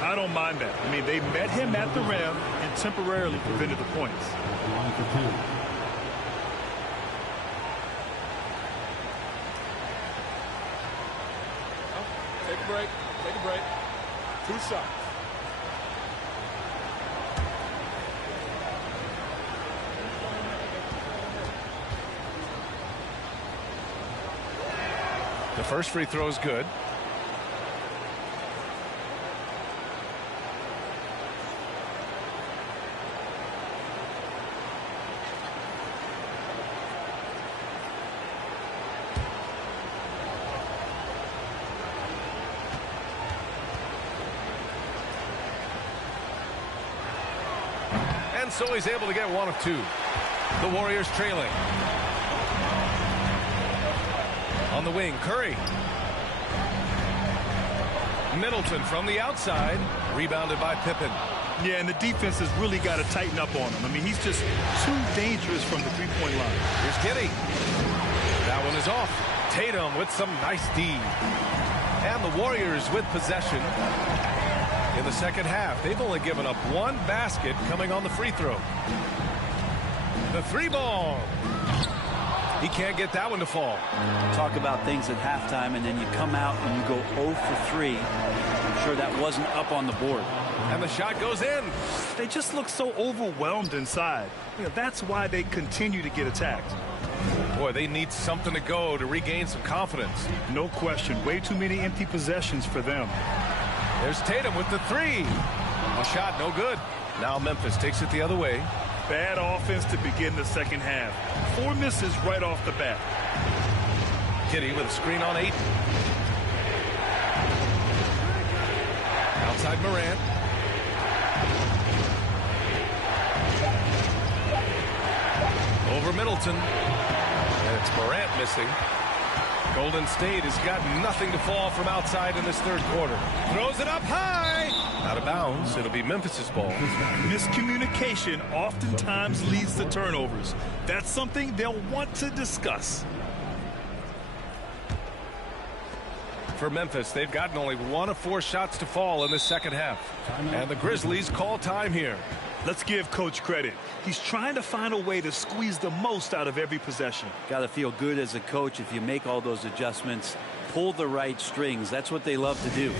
I don't mind that. I mean, they met him at the rim and temporarily prevented the points. Take a break. Take a break. 2 shots. The first free throw is good. And so he's able to get 1 of 2. The Warriors trailing. On the wing, Curry. Middleton from the outside, rebounded by Pippen. Yeah, and the defense has really got to tighten up on him. I mean, he's just too dangerous from the three-point line. Here's Giddey. That one is off. Tatum with some nice D. And the Warriors with possession. In the second half, they've only given up 1 basket coming on the free throw. The 3-ball. He can't get that one to fall. Talk about things at halftime, and then you come out and you go 0 for 3. I'm sure that wasn't up on the board. And the shot goes in. They just look so overwhelmed inside. You know, that's why they continue to get attacked. Boy, they need something to go to regain some confidence. No question. Way too many empty possessions for them. There's Tatum with the 3. A shot, no good. Now Memphis takes it the other way. Bad offense to begin the second half. 4 misses right off the bat. Giddey with a screen on 8. Outside Morant. Over Middleton. And it's Morant missing. Golden State has got nothing to fall from outside in this third quarter. Throws it up high. Out of bounds. It'll be Memphis's ball. Miscommunication oftentimes leads to turnovers. That's something they'll want to discuss. For Memphis, they've gotten only 1 of 4 shots to fall in the second half. And the Grizzlies call time here. Let's give Coach credit. He's trying to find a way to squeeze the most out of every possession. Got to feel good as a coach if you make all those adjustments, pull the right strings. That's what they love to do.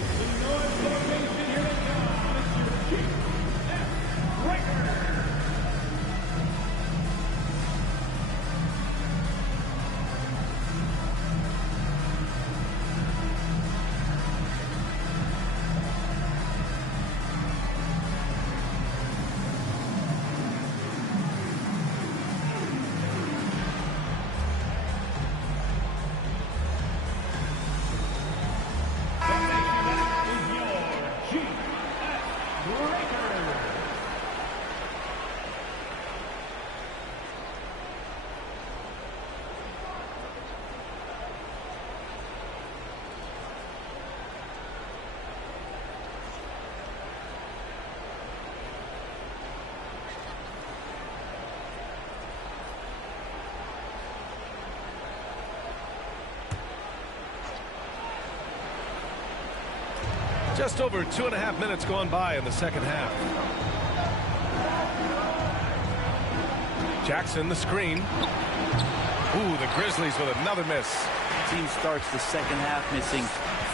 Just over 2.5 minutes gone by in the second half. Jackson, the screen. Ooh, the Grizzlies with another miss. The team starts the second half missing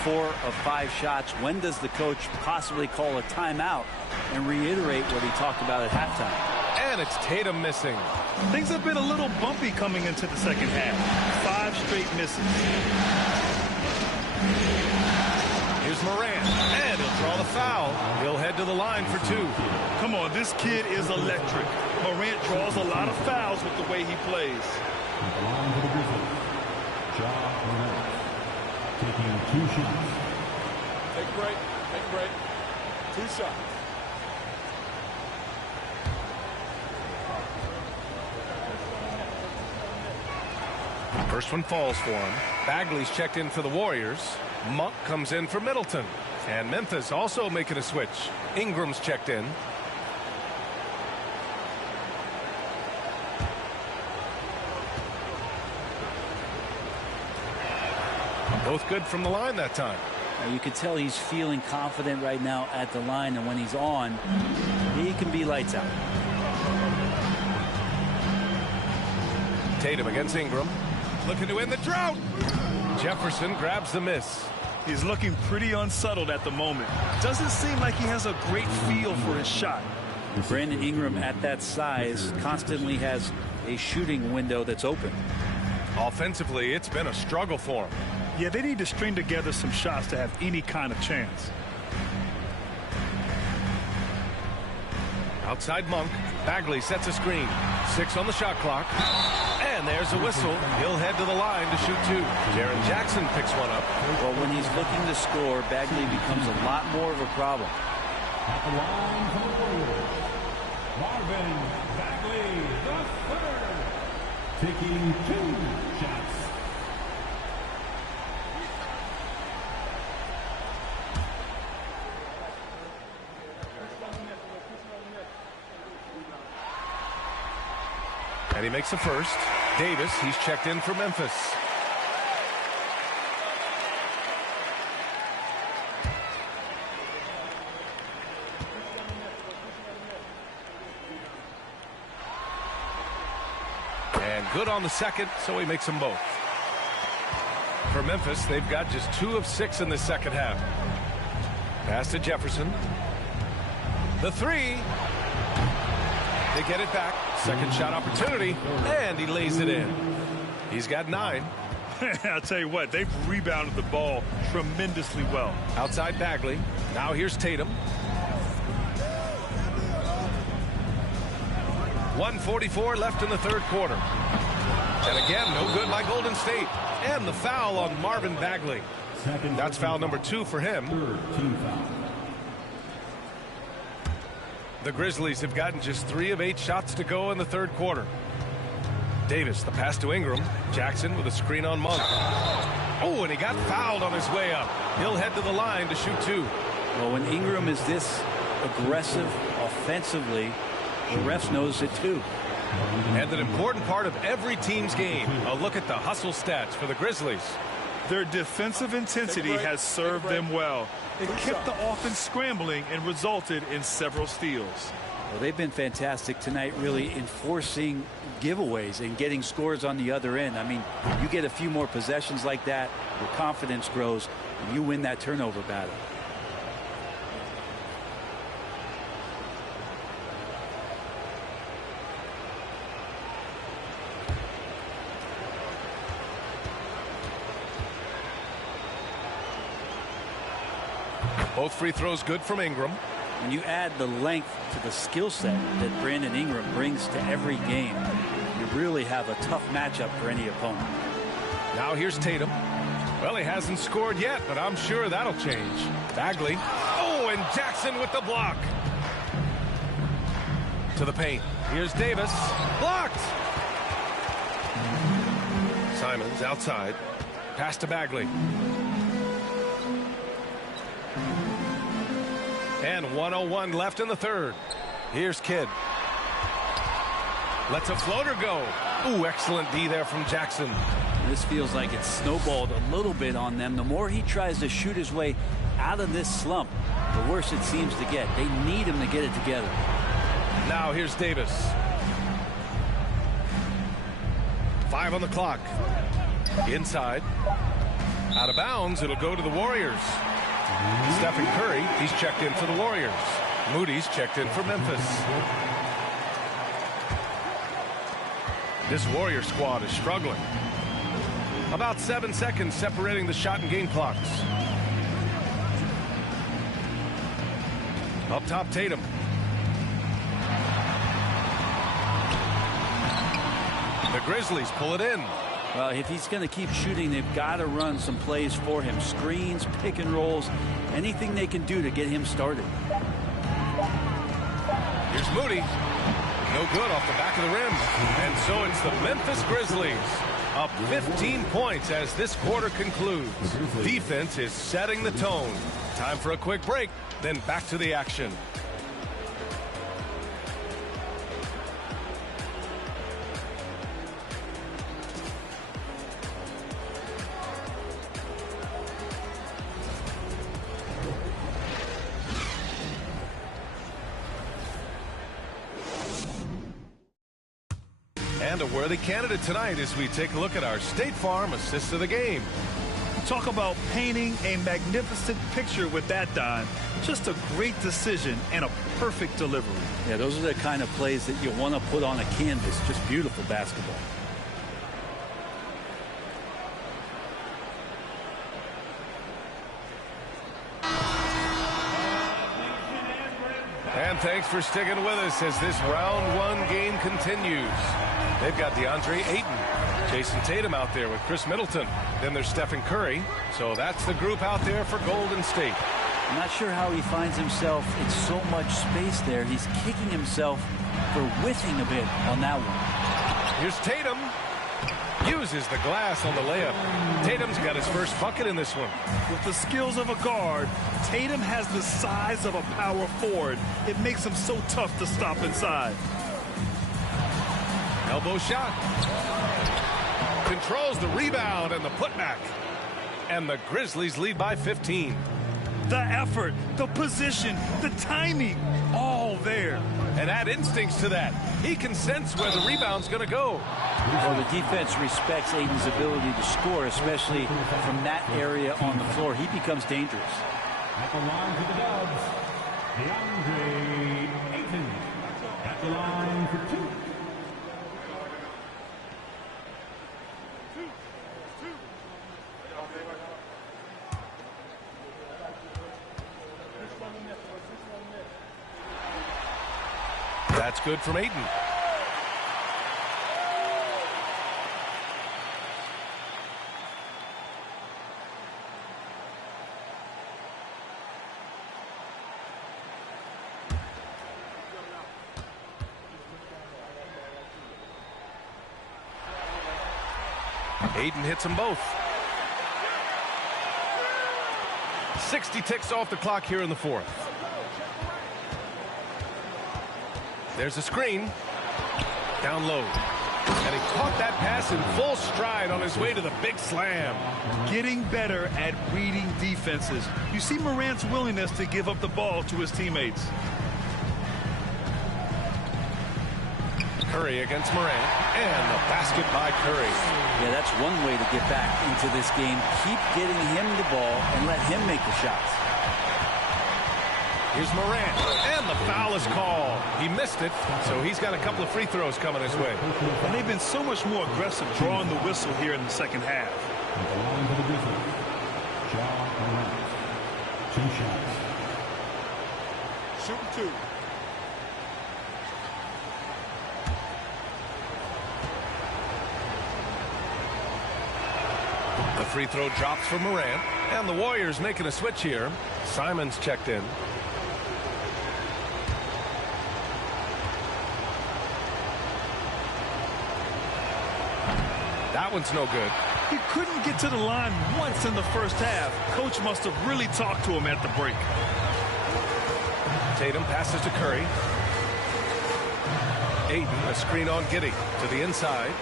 4 of 5 shots. When does the coach possibly call a timeout and reiterate what he talked about at halftime? And it's Tatum missing. Things have been a little bumpy coming into the second half. 5 straight misses. Here's Morant, and he'll draw the foul. He'll head to the line for 2. Come on, this kid is electric. Morant draws a lot of fouls with the way he plays. At the line for the Grizzlies, Ja Morant, taking 2 shots. Take a break. Take a break. 2 shots. First one falls for him. Bagley's checked in for the Warriors. Monk comes in for Middleton. And Memphis also making a switch. Ingram's checked in. Both good from the line that time. You can tell he's feeling confident right now at the line, and when he's on, he can be lights out. Tatum against Ingram. Looking to end the drought. Jefferson grabs the miss. He's looking pretty unsettled at the moment. Doesn't seem like he has a great feel for his shot. Brandon Ingram at that size constantly has a shooting window that's open. Offensively, it's been a struggle for him. Yeah, they need to string together some shots to have any kind of chance. Outside Monk. Bagley sets a screen. 6 on the shot clock. And there's a whistle. He'll head to the line to shoot 2. Jaren Jackson picks one up. Well, when he's looking to score, Bagley becomes a lot more of a problem. At the line for the Warriors, Marvin Bagley the third, taking 2 shots. And he makes a first. Davis, he's checked in for Memphis. And good on the second, so he makes them both. For Memphis, they've got just 2 of 6 in the second half. Pass to Jefferson. The 3. They get it back. Second shot opportunity, and he lays it in. He's got 9. I'll tell you what, they've rebounded the ball tremendously well. Outside Bagley. Now here's Tatum. 1:44 left in the third quarter. And again, no good by Golden State. And the foul on Marvin Bagley. That's foul number 2 for him. Team foul. The Grizzlies have gotten just 3 of 8 shots to go in the third quarter. Davis, the pass to Ingram. Jackson with a screen on Monk. Oh, and he got fouled on his way up. He'll head to the line to shoot 2. Well, when Ingram is this aggressive offensively, the refs notice it too. And an important part of every team's game. A look at the hustle stats for the Grizzlies. Their defensive intensity has served them well. It kept the offense scrambling and resulted in several steals. Well, they've been fantastic tonight, really enforcing giveaways and getting scores on the other end. I mean, you get a few more possessions like that, your confidence grows, and you win that turnover battle. Both free throws good from Ingram. When you add the length to the skill set that Brandon Ingram brings to every game, you really have a tough matchup for any opponent. Now here's Tatum. Well, he hasn't scored yet, but I'm sure that'll change. Bagley. Oh, and Jackson with the block. To the paint. Here's Davis. Blocked. Simons outside. Pass to Bagley. And 1:01 left in the third. Here's Kidd. Lets a floater go. Ooh, excellent D there from Jackson. This feels like it's snowballed a little bit on them. The more he tries to shoot his way out of this slump, the worse it seems to get. They need him to get it together. Now here's Davis. 5 on the clock. Inside. Out of bounds. It'll go to the Warriors. Stephen Curry, he's checked in for the Warriors. Moody's checked in for Memphis. This Warrior squad is struggling. About 7 seconds separating the shot and game clocks. Up top, Tatum. The Grizzlies pull it in. Well, if he's going to keep shooting, they've got to run some plays for him. Screens, pick and rolls, anything they can do to get him started. Here's Moody. No good off the back of the rim. And so it's the Memphis Grizzlies up 15 points as this quarter concludes. Defense is setting the tone. Time for a quick break, then back to the action. And a worthy candidate tonight as we take a look at our State Farm assist of the game. Talk about painting a magnificent picture with that dime. Just a great decision and a perfect delivery. Yeah, those are the kind of plays that you want to put on a canvas. Just beautiful basketball. And thanks for sticking with us as this round one game continues. They've got DeAndre Ayton, Jason Tatum out there with Chris Middleton. Then there's Stephen Curry. So that's the group out there for Golden State. I'm not sure how he finds himself in so much space there. He's kicking himself for whiffing a bit on that one. Here's Tatum. Uses the glass on the layup. Tatum's got his first bucket in this one. With the skills of a guard, Tatum has the size of a power forward. It makes him so tough to stop inside. Elbow shot. Controls the rebound and the putback. And the Grizzlies lead by 15. The effort, the position, the timing, all there. And add instincts to that. He can sense where the rebound's going to go. Well, the defense respects Ayton's ability to score, especially from that area on the floor. He becomes dangerous. At the line for the Dubs, DeAndre Ayton. At the line for 2. That's good from Ayton. Ayton hits them both. 60 ticks off the clock here in the fourth. There's a screen. Down low. And he caught that pass in full stride on his way to the big slam. Getting better at reading defenses. You see Morant's willingness to give up the ball to his teammates. Curry against Morant, and the basket by Curry. Yeah, that's one way to get back into this game. Keep getting him the ball and let him make the shots. Here's Morant, and the foul is called. He missed it, so he's got a couple of free throws coming his way. And they've been so much more aggressive drawing the whistle here in the second half. At the line for the Grizzlies, Ja Morant. 2 shots. Shooting 2. The free throw drops for Morant, and the Warriors making a switch here. Simon's checked in. That one's no good. He couldn't get to the line once in the first half. Coach must have really talked to him at the break. Tatum passes to Curry. Ayton, a screen on Giddey to the inside.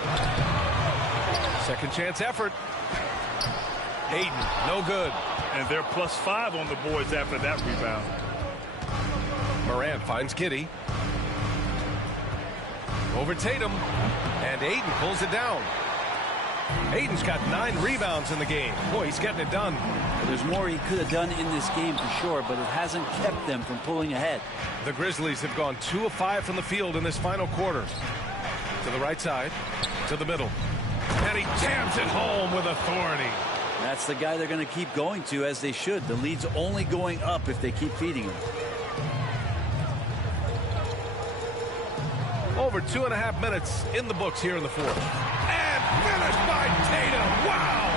Second chance effort. Ayton, no good. And they're +5 on the boards after that rebound. Morant finds Kitty. Over Tatum. And Ayton pulls it down. Ayton's got 9 rebounds in the game. Boy, he's getting it done. Well, there's more he could have done in this game for sure, but it hasn't kept them from pulling ahead. The Grizzlies have gone 2 of 5 from the field in this final quarter. To the right side, to the middle. And he jams it home with authority. That's the guy they're going to keep going to, as they should. The lead's only going up if they keep feeding him. Over 2.5 minutes in the books here in the fourth. And finished by Tatum. Wow!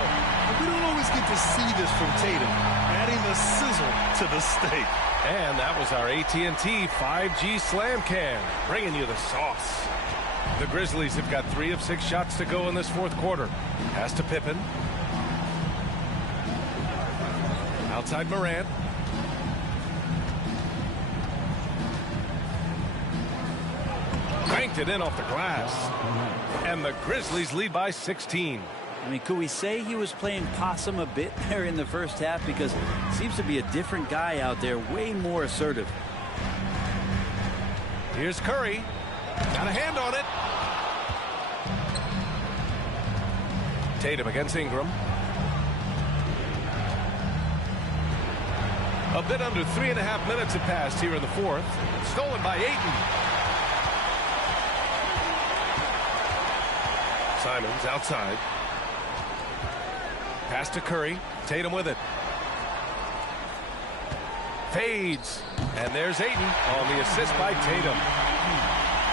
We don't always get to see this from Tatum, adding the sizzle to the steak. And that was our AT&T 5G Slam Can, bringing you the sauce. The Grizzlies have got 3 of 6 shots to go in this fourth quarter. Pass to Pippen. Outside Morant. Banked it in off the glass. And the Grizzlies lead by 16. I mean, could we say he was playing possum a bit there in the first half? Because it seems to be a different guy out there, way more assertive. Here's Curry. Got a hand on it. Tatum against Ingram. A bit under 3.5 minutes have passed here in the fourth. Stolen by Ayton. Simons outside. Pass to Curry. Tatum with it. Fades. And there's Ayton on the assist by Tatum.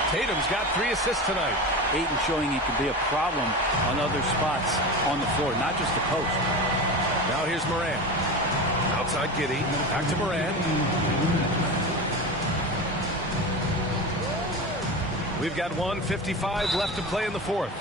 Tatum's got 3 assists tonight. Ayton showing he can be a problem on other spots on the floor, not just the post. Now here's Morant. Outside Giddey. Back to Morant. We've got 1:55 left to play in the fourth.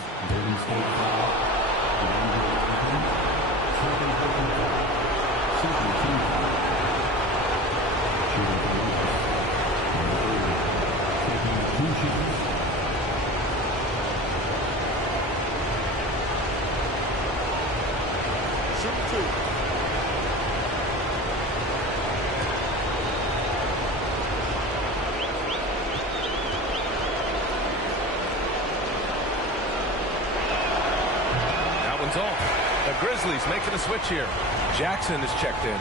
That one's off. The Grizzlies making a switch here. Jackson is checked in.